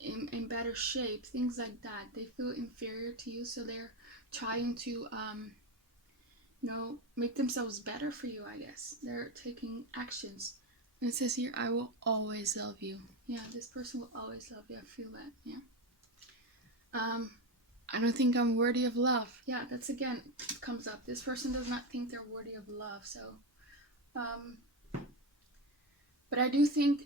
in better shape, things like that. They feel inferior to you, so they're trying to you know, make themselves better for you, I guess. They're taking actions. And it says here, I will always love you. Yeah, this person will always love you. I feel that. Yeah. I don't think I'm worthy of love. Yeah, that's again, it comes up. This person does not think they're worthy of love. So, but I do think,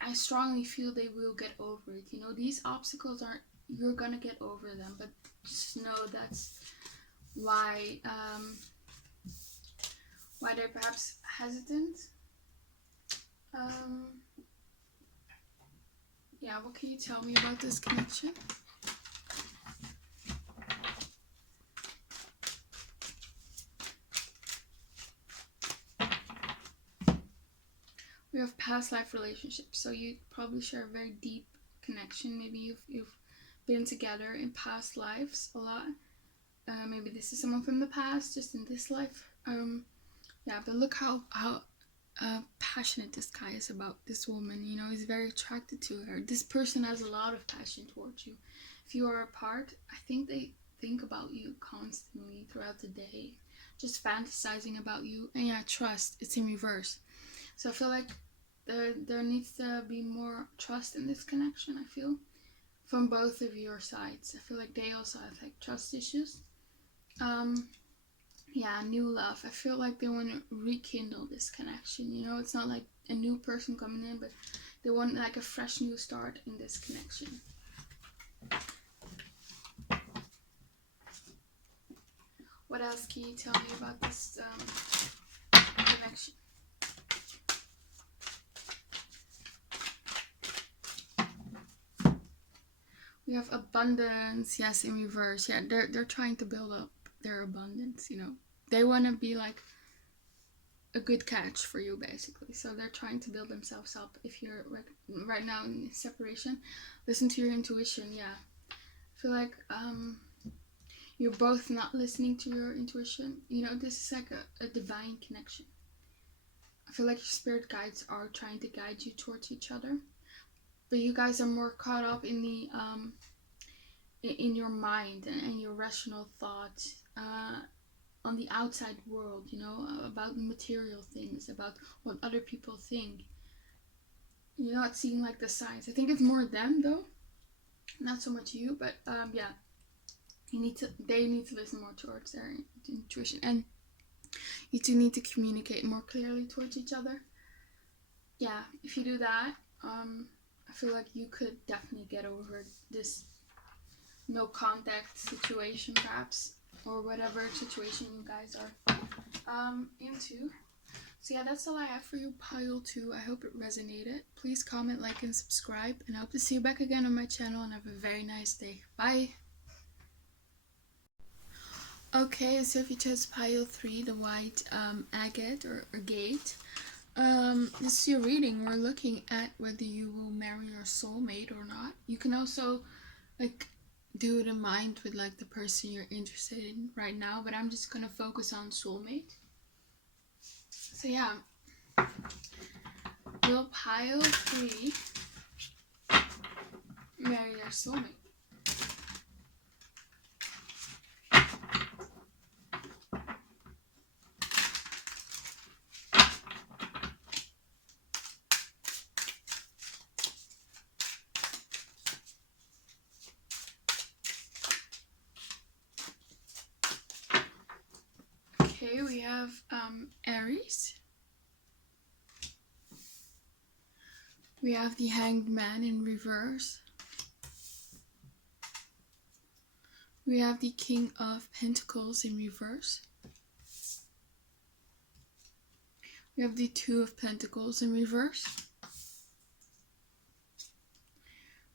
I strongly feel they will get over it. You know, these obstacles aren't, you're gonna get over them, but just know that's why they're perhaps hesitant. Yeah, what can you tell me about this connection? We have past life relationships, so you probably share a very deep connection. Maybe you've been together in past lives a lot. Maybe this is someone from the past, just in this life. Yeah, but look how passionate this guy is about this woman. You know, he's very attracted to her. This person has a lot of passion towards you. If you are apart, I think they think about you constantly throughout the day, just fantasizing about you. And yeah, trust, it's in reverse. So I feel like there needs to be more trust in this connection, I feel, from both of your sides. I feel like they also have like trust issues. Yeah, new love. I feel like they want to rekindle this connection. You know, it's not like a new person coming in, but they want like a fresh new start in this connection. What else can you tell me about this connection? We have abundance, yes, in reverse. Yeah, they're trying to build up their abundance, you know. They want to be like a good catch for you, basically. So they're trying to build themselves up. If you're right now in separation, listen to your intuition. Yeah, I feel like you're both not listening to your intuition. You know, this is like a divine connection. I feel like your spirit guides are trying to guide you towards each other, but you guys are more caught up in the in your mind and your rational thoughts on the outside world, you know, about material things, about what other people think. You're not seeing like the signs. I think it's more them though, not so much you, but yeah, they need to listen more towards their intuition, and you two need to communicate more clearly towards each other. Yeah, if you do that, I feel like you could definitely get over this no contact situation, perhaps, or whatever situation you guys are into. So yeah, that's all I have for you, pile 2. I hope it resonated. Please comment, like, and subscribe, and I hope to see you back again on my channel, and have a very nice day. Bye! Okay, so if you chose pile 3, the white agate or agate, this is your reading. We're looking at whether you will marry your soulmate or not. You can also like do it in mind with like the person you're interested in right now, but I'm just gonna focus on soulmate. So yeah, will pile 3 marry their soulmate? Okay, we have Aries. We have the Hanged Man in reverse. We have the King of Pentacles in reverse. We have the Two of Pentacles in reverse.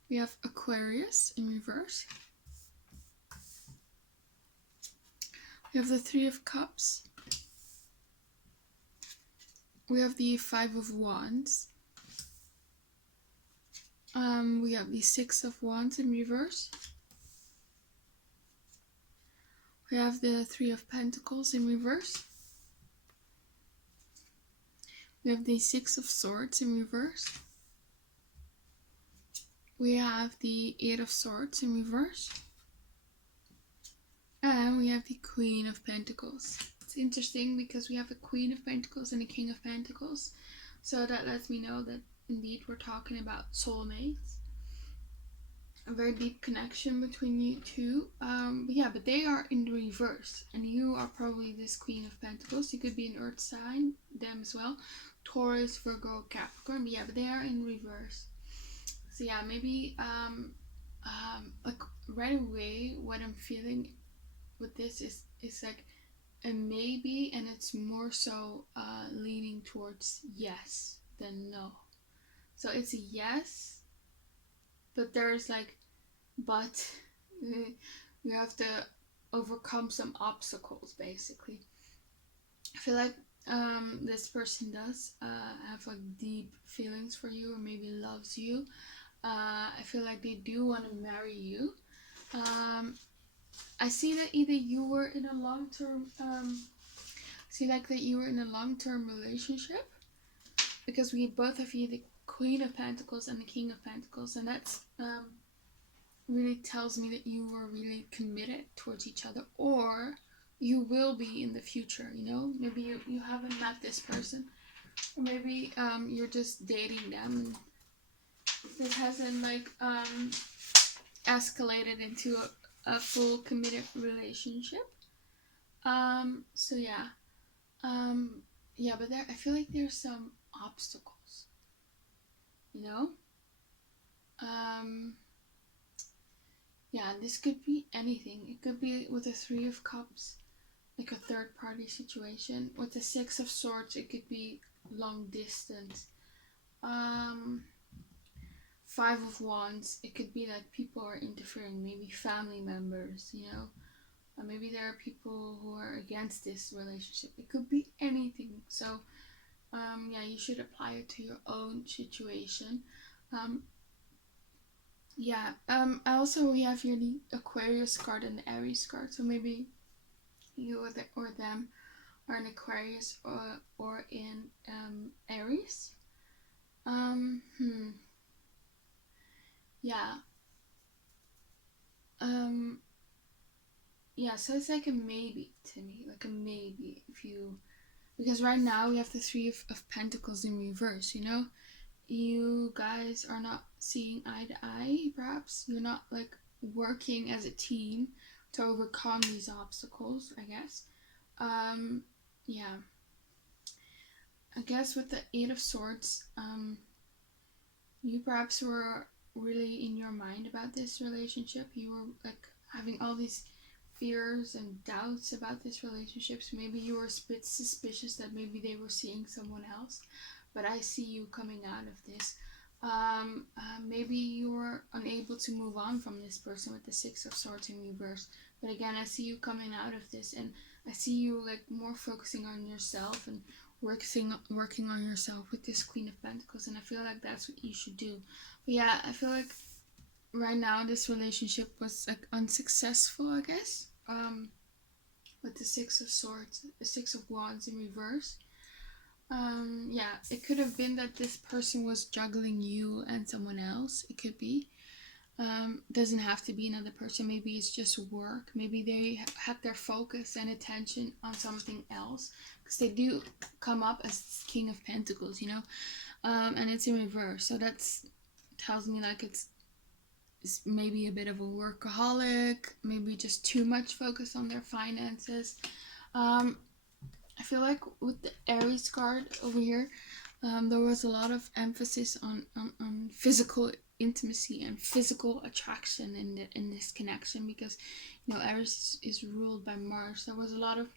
We have Aquarius in reverse. We have the Three of Cups. We have the Five of Wands. We have the Six of Wands in reverse. We have the Three of Pentacles in reverse. We have the Six of Swords in reverse. We have the Eight of Swords in reverse. And we have the Queen of Pentacles. It's interesting because we have a Queen of Pentacles and a King of Pentacles. So that lets me know that indeed we're talking about soulmates. A very deep connection between you two. But they are in reverse. And you are probably this Queen of Pentacles. You could be an Earth sign, them as well. Taurus, Virgo, Capricorn. But they are in reverse. So yeah, maybe like right away what I'm feeling with this is like a maybe, and it's more so leaning towards yes than no. So it's a yes, but there's like, but you have to overcome some obstacles basically. I feel like this person does have like deep feelings for you, or maybe loves you. I feel like they do want to marry you. I see that either you were in a long-term relationship, because we both have you the Queen of Pentacles and the King of Pentacles, and that's really tells me that you were really committed towards each other, or you will be in the future, you know? Maybe you haven't met this person, or maybe you're just dating them and this hasn't like escalated into a full committed relationship. So yeah. But there I feel like there's some obstacles. You know? This could be anything. It could be with the Three of Cups, like a third party situation. With the Six of Swords, it could be long distance. Five of Wands, it could be like people are interfering, maybe family members, you know. Maybe there are people who are against this relationship. It could be anything. So, you should apply it to your own situation. Also we have here the Aquarius card and the Aries card. So maybe you or them are in Aquarius or in Aries. So it's like a maybe to me, like a maybe because right now we have the Three of Pentacles in reverse, you know? You guys are not seeing eye to eye, perhaps. You're not like working as a team to overcome these obstacles, I guess. I guess with the Eight of Swords, you perhaps were really in your mind about this relationship. You were like having all these fears and doubts about this relationship. So maybe you were a bit suspicious that maybe they were seeing someone else. But I see you coming out of this. Maybe you were unable to move on from this person with the Six of Swords in reverse. But again, I see you coming out of this, and I see you like more focusing on yourself and working on yourself with this Queen of Pentacles. And I feel like that's what you should do. But yeah, I feel like right now this relationship was like unsuccessful, I guess. With the Six of Swords, the Six of Wands in reverse. It could have been that this person was juggling you and someone else. It could be. Doesn't have to be another person. Maybe it's just work. Maybe they had their focus and attention on something else, because they do come up as King of Pentacles, you know, and it's in reverse. So that's tells me like it's maybe a bit of a workaholic. Maybe just too much focus on their finances. I feel like with the Aries card over here, there was a lot of emphasis on physical intimacy and physical attraction in this connection, because you know Aries is ruled by Mars. There was a lot of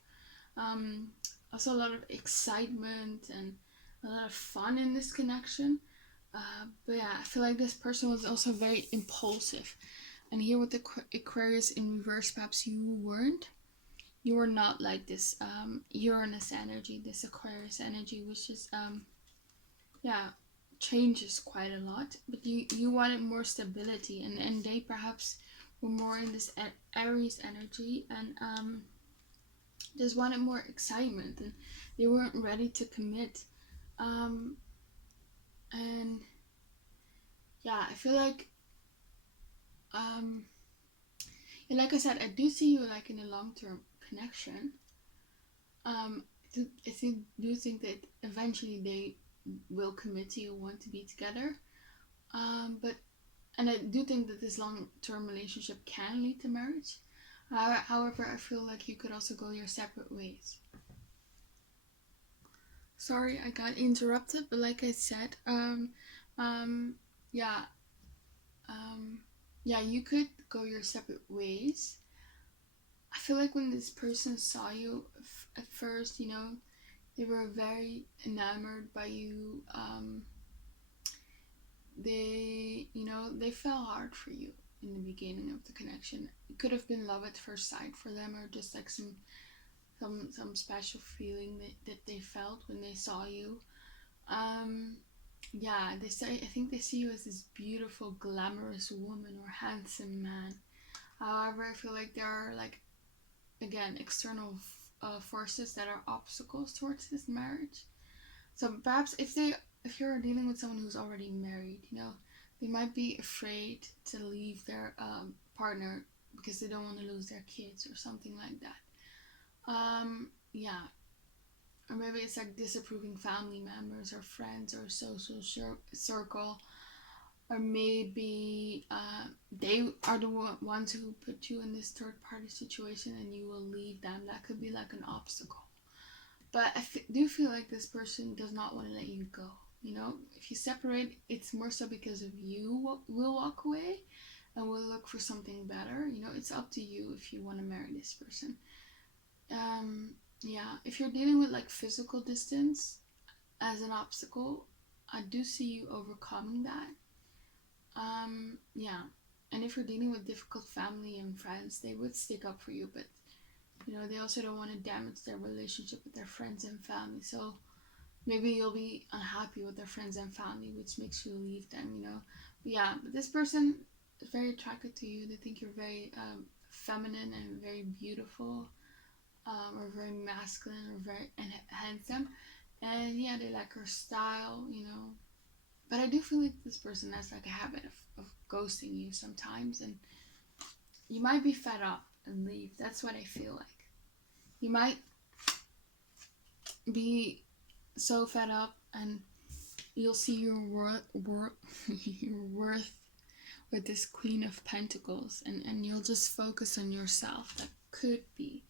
also a lot of excitement and a lot of fun in this connection. But yeah, I feel like this person was also very impulsive. And here with the Aquarius in reverse, perhaps you weren't. You were not like this Uranus energy, this Aquarius energy, which is yeah, changes quite a lot. But you wanted more stability, and they perhaps were more in this Aries energy, and just wanted more excitement, and they weren't ready to commit. Um, and yeah, I feel like and like I said, I do see you like in a long-term connection. I do think that eventually they will commit to you, want to be together. But and I do think that this long-term relationship can lead to marriage. However, I feel like you could also go your separate ways. Sorry, I got interrupted, but like I said, um, yeah, yeah, you could go your separate ways. I feel like when this person saw you at first, they were very enamored by you. They fell hard for you in the beginning of the connection. It could have been love at first sight for them, or just like some special feeling that they felt when they saw you. Yeah, I think they see you as this beautiful, glamorous woman or handsome man. However, I feel like there are like, again, external forces that are obstacles towards this marriage. So perhaps if you're dealing with someone who's already married, they might be afraid to leave their partner because they don't want to lose their kids or something like that. Yeah, or maybe it's like disapproving family members or friends or social circle, or maybe they are the ones who put you in this third party situation and you will leave them. That could be like an obstacle. But I do feel like this person does not want to let you go. If you separate, it's more so because of you will walk away and will look for something better. It's up to you if you want to marry this person. Yeah, if you're dealing with like physical distance as an obstacle, I do see you overcoming that. Yeah, and if you're dealing with difficult family and friends, they would stick up for you, but they also don't want to damage their relationship with their friends and family. So maybe you'll be unhappy with their friends and family, which makes you leave them. But yeah, but this person is very attracted to you. They think you're very feminine and very beautiful, or very masculine, or very handsome. And yeah, they like her style. But I do feel like this person has like a habit of ghosting you sometimes, and you might be fed up and leave. That's what I feel like. You might be so fed up, and you'll see your your worth with this Queen of Pentacles, and you'll just focus on yourself. That could be.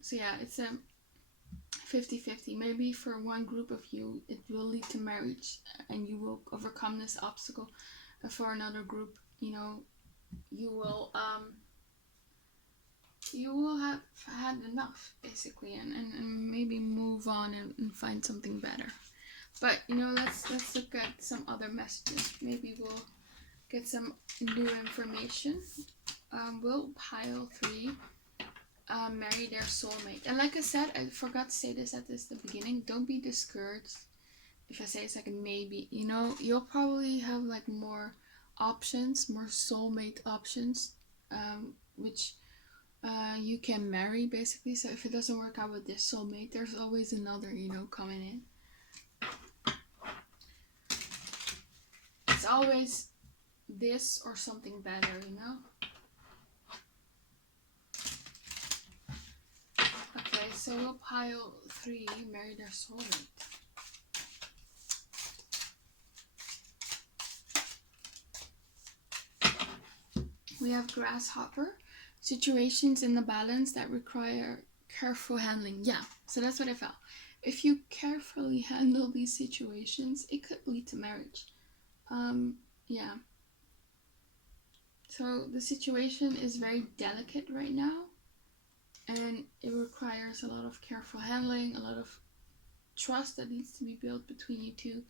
So yeah, it's a 50-50. Maybe for one group of you it will lead to marriage and you will overcome this obstacle, and for another group, you will have had enough, basically, and maybe move on and find something better. But let's look at some other messages. Maybe we'll get some new information. We'll pile 3. Marry their soulmate. And like I said, I forgot to say this at the beginning, don't be discouraged if I say it's like a maybe. You'll probably have like more options, more soulmate options, which you can marry, basically. So if it doesn't work out with this soulmate, there's always another, coming in. It's always this or something better. Okay, so we'll pile 3, marry their soulmate. We have grasshopper, situations in the balance that require careful handling. Yeah, so that's what I felt. If you carefully handle these situations, it could lead to marriage. Yeah. So the situation is very delicate right now, and it requires a lot of careful handling, a lot of trust that needs to be built between you two,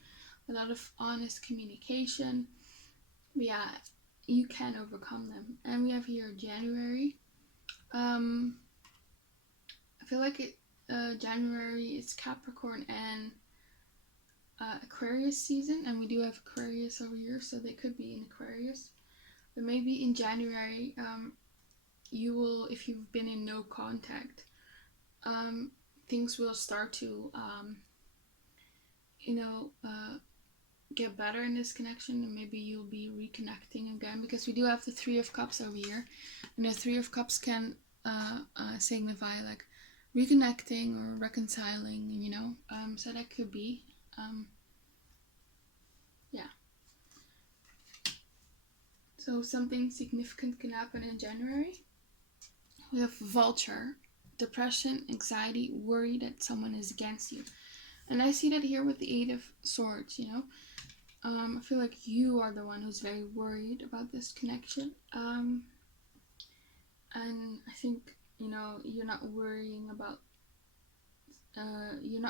a lot of honest communication. But yeah, you can overcome them. And we have here January. I feel like January is Capricorn and Aquarius season, and we do have Aquarius over here, so they could be in Aquarius. But maybe in January, you will, if you've been in no contact, things will start to, get better in this connection, and maybe you'll be reconnecting again, because we do have the Three of Cups over here, and the Three of Cups can signify like reconnecting or reconciling, so that could be, yeah. So something significant can happen in January. We have Vulture, depression, anxiety, worry that someone is against you. And I see that here with the Eight of Swords, I feel like you are the one who's very worried about this connection. And I think, you're not worrying about, you're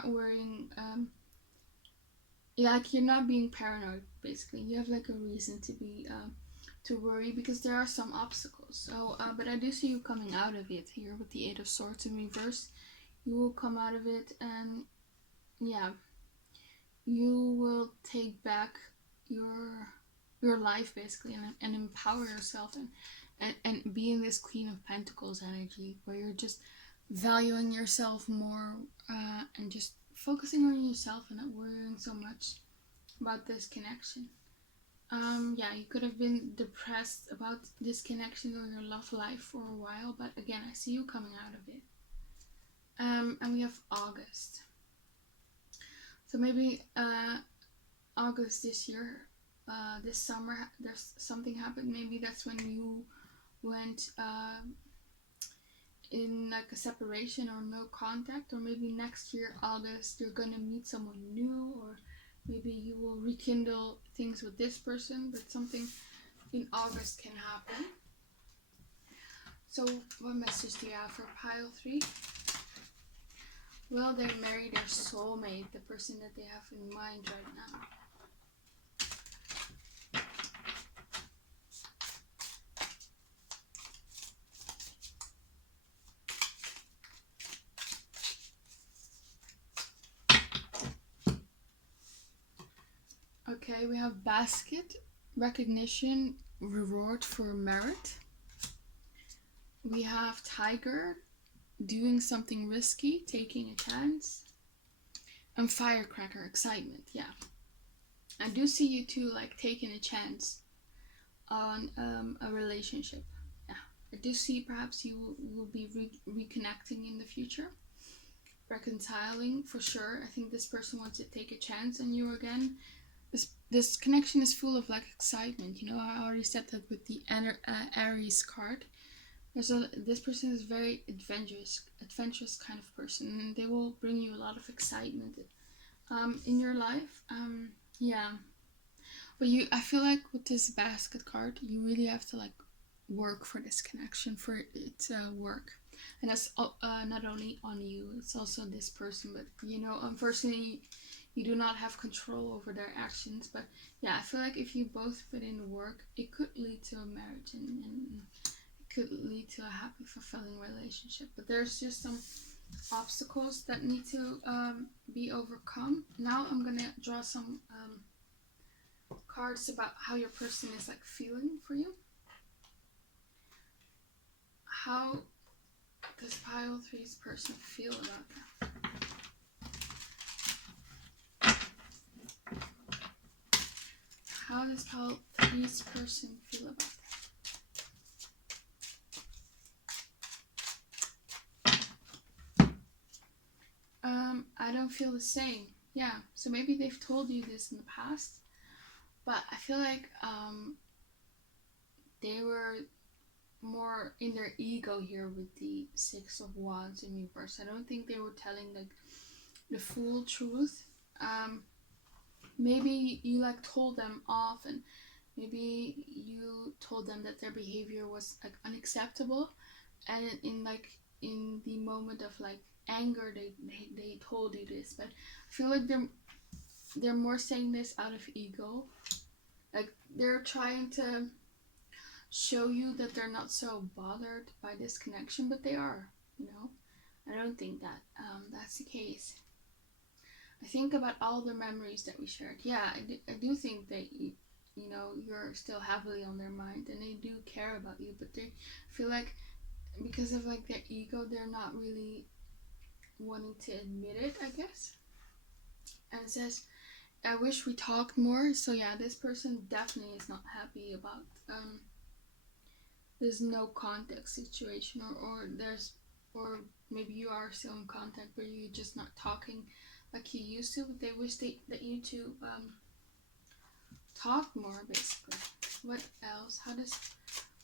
not being paranoid, basically. You have like a reason to be, to worry, because there are some obstacles. So, but I do see you coming out of it here with the Eight of Swords in reverse. You will come out of it, and yeah, you will take back your life, basically, and empower yourself, and be in this Queen of Pentacles energy, where you're just valuing yourself more, and just focusing on yourself and not worrying so much about this connection. You could have been depressed about this connection or your love life for a while, but again, I see you coming out of it. And we have August. So maybe August this year, this summer, there's something happened. Maybe that's when you went in like a separation or no contact, or maybe next year, August, you're gonna meet someone new, or maybe you will rekindle things with this person, but something in August can happen. So what message do you have for pile 3? Will they marry their soulmate, the person that they have in mind right now? Okay, we have basket, recognition, reward for merit. We have tiger, doing something risky, taking a chance. And firecracker, excitement, yeah. I do see you two like taking a chance on a relationship. Yeah, I do see perhaps you will be reconnecting in the future. Reconciling, for sure. I think this person wants to take a chance on you again. This connection is full of like excitement. I already said that with the Aries card. This person is very adventurous kind of person, and they will bring you a lot of excitement in your life. Yeah, but I feel like with this basket card, you really have to like work for this connection, for it to work, and that's not only on you, it's also this person. But unfortunately, you do not have control over their actions. But yeah, I feel like if you both put in the work, it could lead to a marriage, and could lead to a happy, fulfilling relationship. But there's just some obstacles that need to be overcome. Now I'm gonna draw some cards about how your person is like feeling for you. How does pile 3's person feel about that? How does pile 3's person feel about that? I don't feel the same. Yeah, so maybe they've told you this in the past, but I feel like they were more in their ego here with the Six of Wands in reverse. I don't think they were telling like the full truth. Maybe you like told them off, and maybe you told them that their behavior was like unacceptable, and in like in the moment of like anger they told you this, but I feel like they're more saying this out of ego. Like they're trying to show you that they're not so bothered by this connection, but they are, you know. I don't think that that's the case. I think about all the memories that we shared. Yeah, I do think that you know, you're still heavily on their mind and they do care about you, but they feel like because of like their ego, they're not really wanting to admit it, I guess. And it says, I wish we talked more. So yeah, this person definitely is not happy about there's no contact situation, or maybe you are still in contact but you're just not talking like you used to, but they wish that you two talk more, basically. What else? How does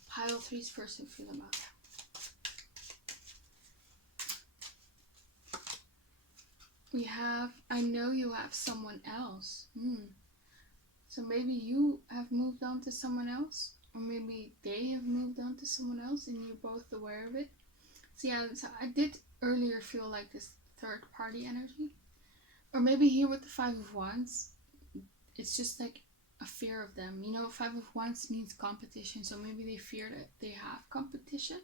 pile 3's person feel about that? We have, I know you have someone else. So maybe you have moved on to someone else, or maybe they have moved on to someone else and you're both aware of it. So yeah, so I did earlier feel like this third party energy. Or maybe here with the 5 of Wands, it's just like a fear of them. You know, 5 of Wands means competition, so maybe they fear that they have competition,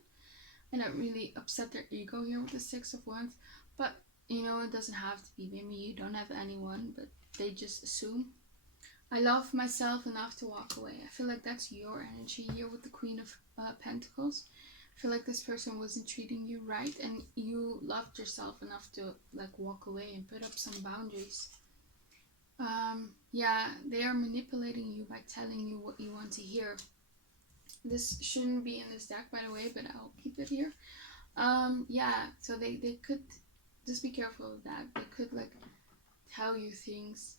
and that really upset their ego here with the 6 of Wands. But you know, it doesn't have to be. Maybe you don't have anyone, but they just assume. I love myself enough to walk away. I feel like that's your energy here with the Queen of Pentacles. I feel like this person wasn't treating you right, and you loved yourself enough to like walk away and put up some boundaries. Yeah, they are manipulating you by telling you what you want to hear. This shouldn't be in this deck, by the way, but I'll keep it here. Yeah, so they could just be careful of that. They could like tell you things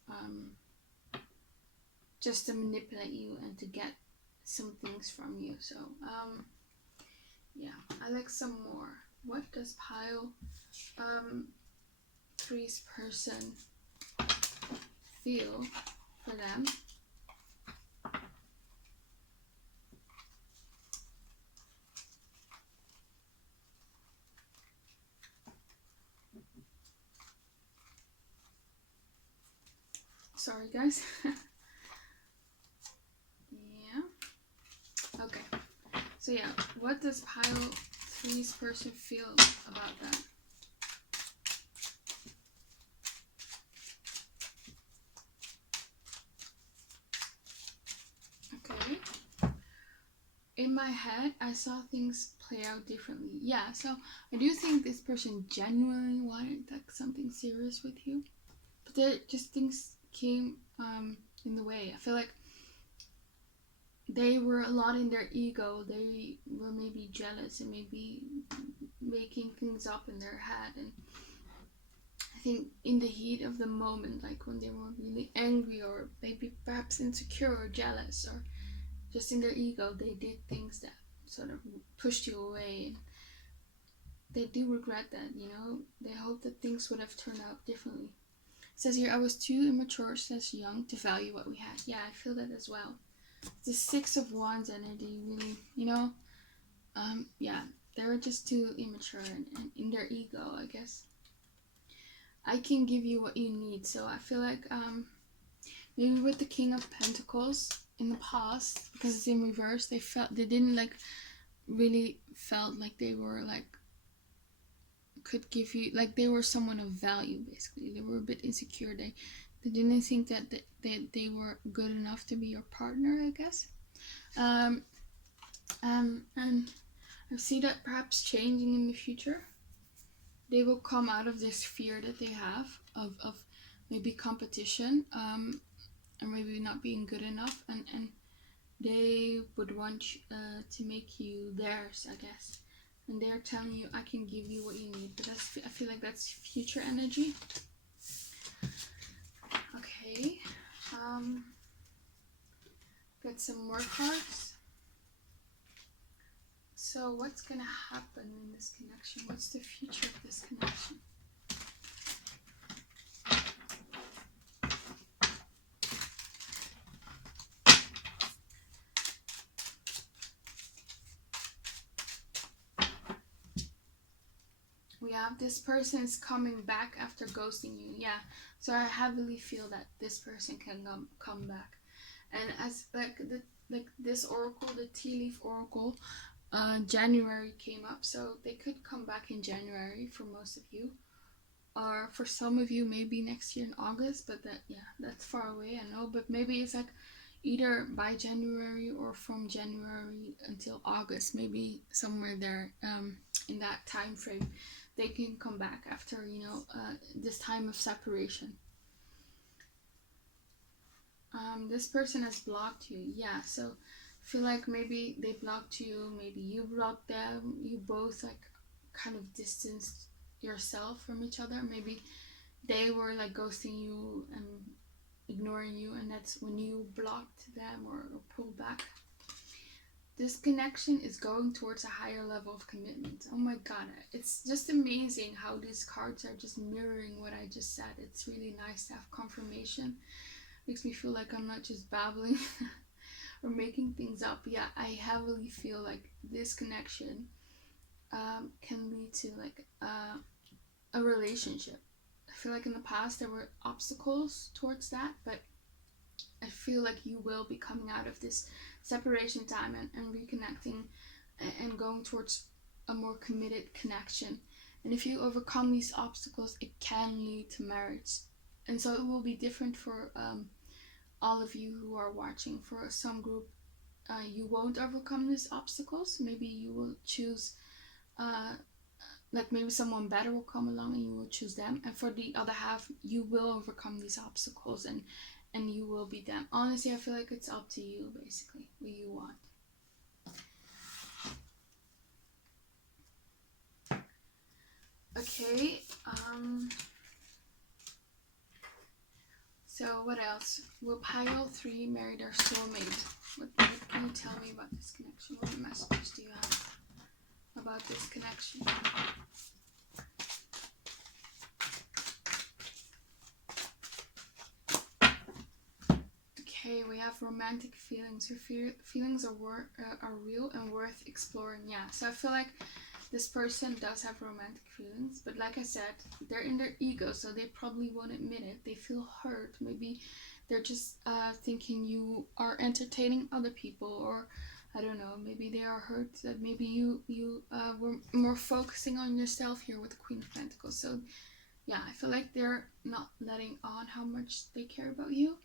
just to manipulate you and to get some things from you. So yeah, I like some more. What does pile 3's person feel for them? Sorry guys. Yeah. Okay. So yeah, what does pile 3's person feel about that? Okay. In my head, I saw things play out differently. Yeah, so I do think this person genuinely wanted like something serious with you, but there just things came in the way. I feel like they were a lot in their ego. They were maybe jealous and maybe making things up in their head, and I think in the heat of the moment, like when they were really angry or maybe perhaps insecure or jealous or just in their ego, they did things that sort of pushed you away, and they do regret that, you know. They hope that things would have turned out differently. It says here, I was too immature / young to value what we had. Yeah, I feel that as well. The 6 of Wands energy, really, you know, yeah, they were just too immature and in their ego, I guess. I can give you what you need. So I feel like maybe with the King of Pentacles in the past, because it's in reverse, they didn't like really felt like they were like could give you, like they were someone of value. Basically, they were a bit insecure. They didn't think that they were good enough to be your partner, I guess. And I see that perhaps changing in the future. They will come out of this fear that they have of maybe competition, and maybe not being good enough, and they would want to make you theirs, I guess. And they're telling you, I can give you what you need. But I feel like that's future energy. Okay. Get some more cards. So what's gonna happen in this connection? What's the future of this connection? Yeah, this person is coming back after ghosting you. Yeah, so I heavily feel that this person can come back. And as like this oracle, the tea leaf oracle, January came up, so they could come back in January for most of you, or for some of you maybe next year in August. But that's far away, I know. But maybe it's like either by January or from January until August, maybe somewhere there, in that time frame, they can come back after this time of separation. This person has blocked you. Yeah, so I feel like maybe they blocked you, maybe you blocked them, you both like kind of distanced yourself from each other. Maybe they were like ghosting you and ignoring you, and that's when you blocked them or pulled back. This connection is going towards a higher level of commitment. Oh my god, it's just amazing how these cards are just mirroring what I just said. It's really nice to have confirmation. Makes me feel like I'm not just babbling or making things up. Yeah, I heavily feel like this connection can lead to like a relationship. I feel like in the past there were obstacles towards that, but I feel like you will be coming out of this separation time and reconnecting and going towards a more committed connection. And if you overcome these obstacles, it can lead to marriage. And so it will be different for all of you who are watching. For some group, you won't overcome these obstacles. Maybe you will choose, like maybe someone better will come along and you will choose them. And for the other half, you will overcome these obstacles and you will be them. Honestly, I feel like it's up to you, basically, what you want. Okay, so what else? Will pile 3 marry their soulmate? What can you tell me about this connection? What messages do you have about this connection? Okay, we have romantic feelings. Your feelings are real and worth exploring. Yeah, so I feel like this person does have romantic feelings, but like I said, they're in their ego, so they probably won't admit it. They feel hurt. Maybe they're just thinking you are entertaining other people, or I don't know, maybe they are hurt that maybe you were more focusing on yourself here with the Queen of Pentacles. So yeah, I feel like they're not letting on how much they care about you.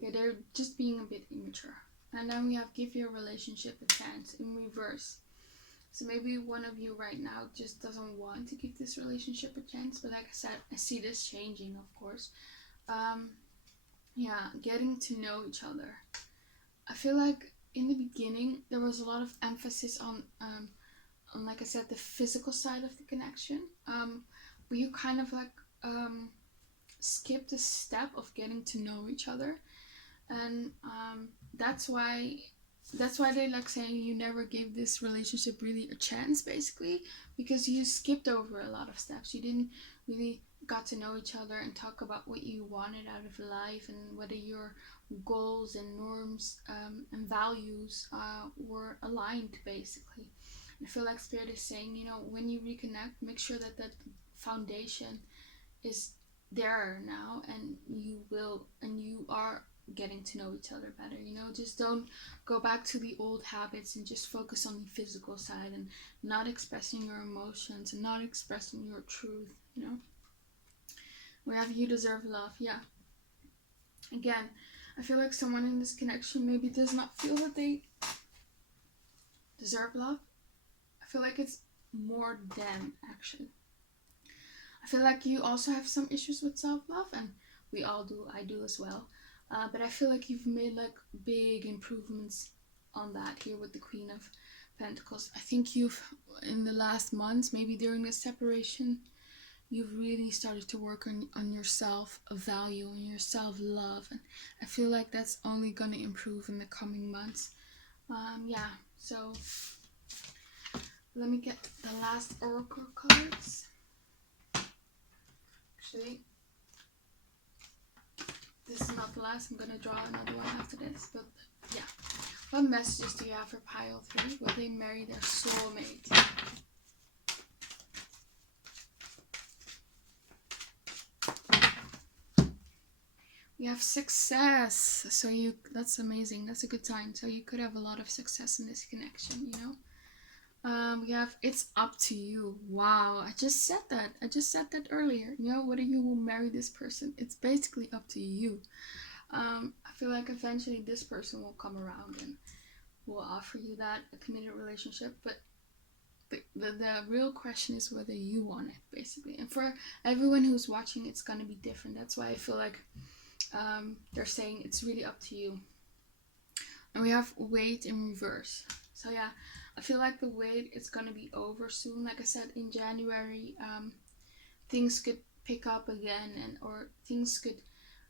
Yeah, they're just being a bit immature. And then we have give your relationship a chance in reverse. So maybe one of you right now just doesn't want to give this relationship a chance. But like I said, I see this changing, of course. Yeah, getting to know each other. I feel like in the beginning there was a lot of emphasis on like I said, the physical side of the connection. But you kind of like skipped the step of getting to know each other. And that's why they like saying you never gave this relationship really a chance, basically, because you skipped over a lot of steps. You didn't really got to know each other and talk about what you wanted out of life and whether your goals and norms and values were aligned, basically. And I feel like Spirit is saying, when you reconnect, make sure that that foundation is there now, and you are getting to know each other better. Just don't go back to the old habits and just focus on the physical side and not expressing your emotions and not expressing your truth. We have you deserve love. Yeah, again, I feel like someone in this connection maybe does not feel that they deserve love. I feel like it's more them, actually. I feel like you also have some issues with self-love, and we all do. I do as well. But I feel like you've made like big improvements on that here with the Queen of Pentacles. I think you've, in the last months, maybe during this separation, you've really started to work on your self-value and your self-love. And I feel like that's only going to improve in the coming months. Yeah, so let me get the last oracle cards. Actually, this is not the last. I'm gonna draw another one after this. But yeah, what messages do you have for pile 3? Will they marry their soulmate? You have success. So that's amazing. That's a good sign. So you could have a lot of success in this connection, you know? We have it's up to you. Wow, I just said that. I just said that earlier. You know, whether you will marry this person, it's basically up to you. I feel like eventually this person will come around and will offer you that a committed relationship, but the real question is whether you want it, basically. And for everyone who's watching, it's gonna be different. That's why I feel like they're saying it's really up to you. And we have Waite in reverse. So yeah, I feel like the wait is gonna be over soon. Like I said, in January, things could pick up again, and or things could.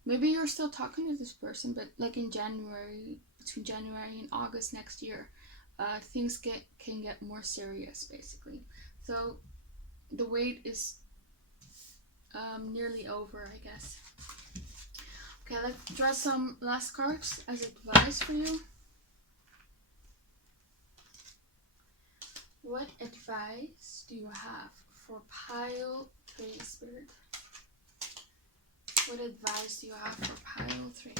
Maybe you're still talking to this person, but like in January, between January and August next year, things can get more serious, basically. So the wait is nearly over, I guess. Okay, let's draw some last cards as advice for you. What advice do you have for pile 3, Spirit? What advice do you have for pile 3?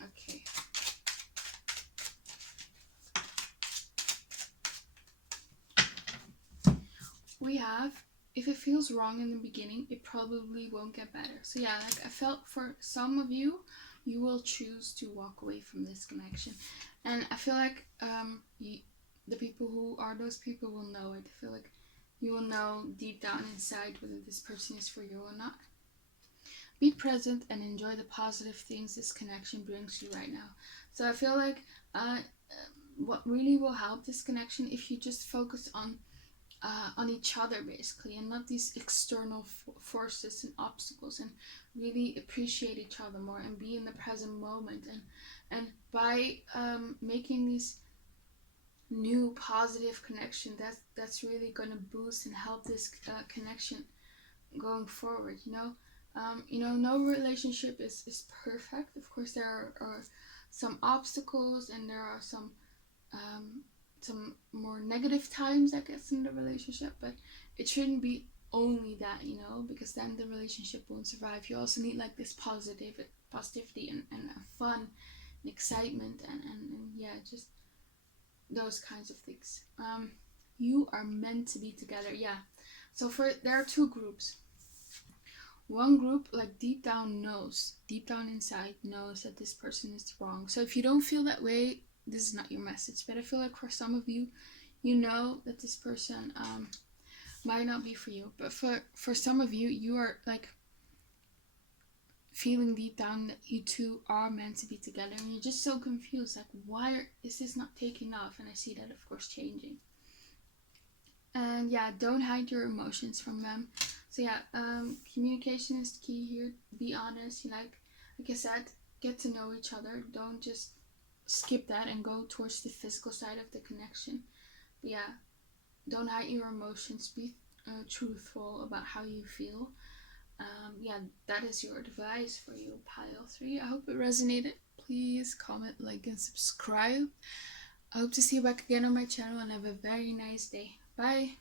Okay. We have, if it feels wrong in the beginning, it probably won't get better. So yeah, like I felt for some of you, you will choose to walk away from this connection. And I feel like the people who are those people will know it. I feel like you will know deep down inside whether this person is for you or not. Be present and enjoy the positive things this connection brings you right now. So I feel like what really will help this connection, if you just focus on each other, basically, and not these external forces and obstacles, and really appreciate each other more and be in the present moment, and by making these new positive connection, that's really gonna boost and help this connection going forward. No relationship is perfect. Of course, there are some obstacles, and there are some more negative times, I guess, in the relationship, but it shouldn't be only that, because then the relationship won't survive. You also need like this positivity and fun and excitement, and yeah, just those kinds of things. You are meant to be together. Yeah. So there are 2 groups. One group, like deep down inside knows that this person is wrong. So if you don't feel that way, this is not your message. But I feel like for some of you, you know that this person might not be for you. But for some of you, you are like feeling deep down that you two are meant to be together, and you're just so confused, like, why is this not taking off? And I see that, of course, changing. And yeah, don't hide your emotions from them. So yeah, communication is key here. Be honest. Like I said, get to know each other. Don't just skip that and go towards the physical side of the connection. But yeah, don't hide your emotions. Be truthful about how you feel. Yeah, that is your advice for you, pile 3. I hope it resonated. Please comment, like, and subscribe. I hope to see you back again on my channel, and have a very nice day. Bye.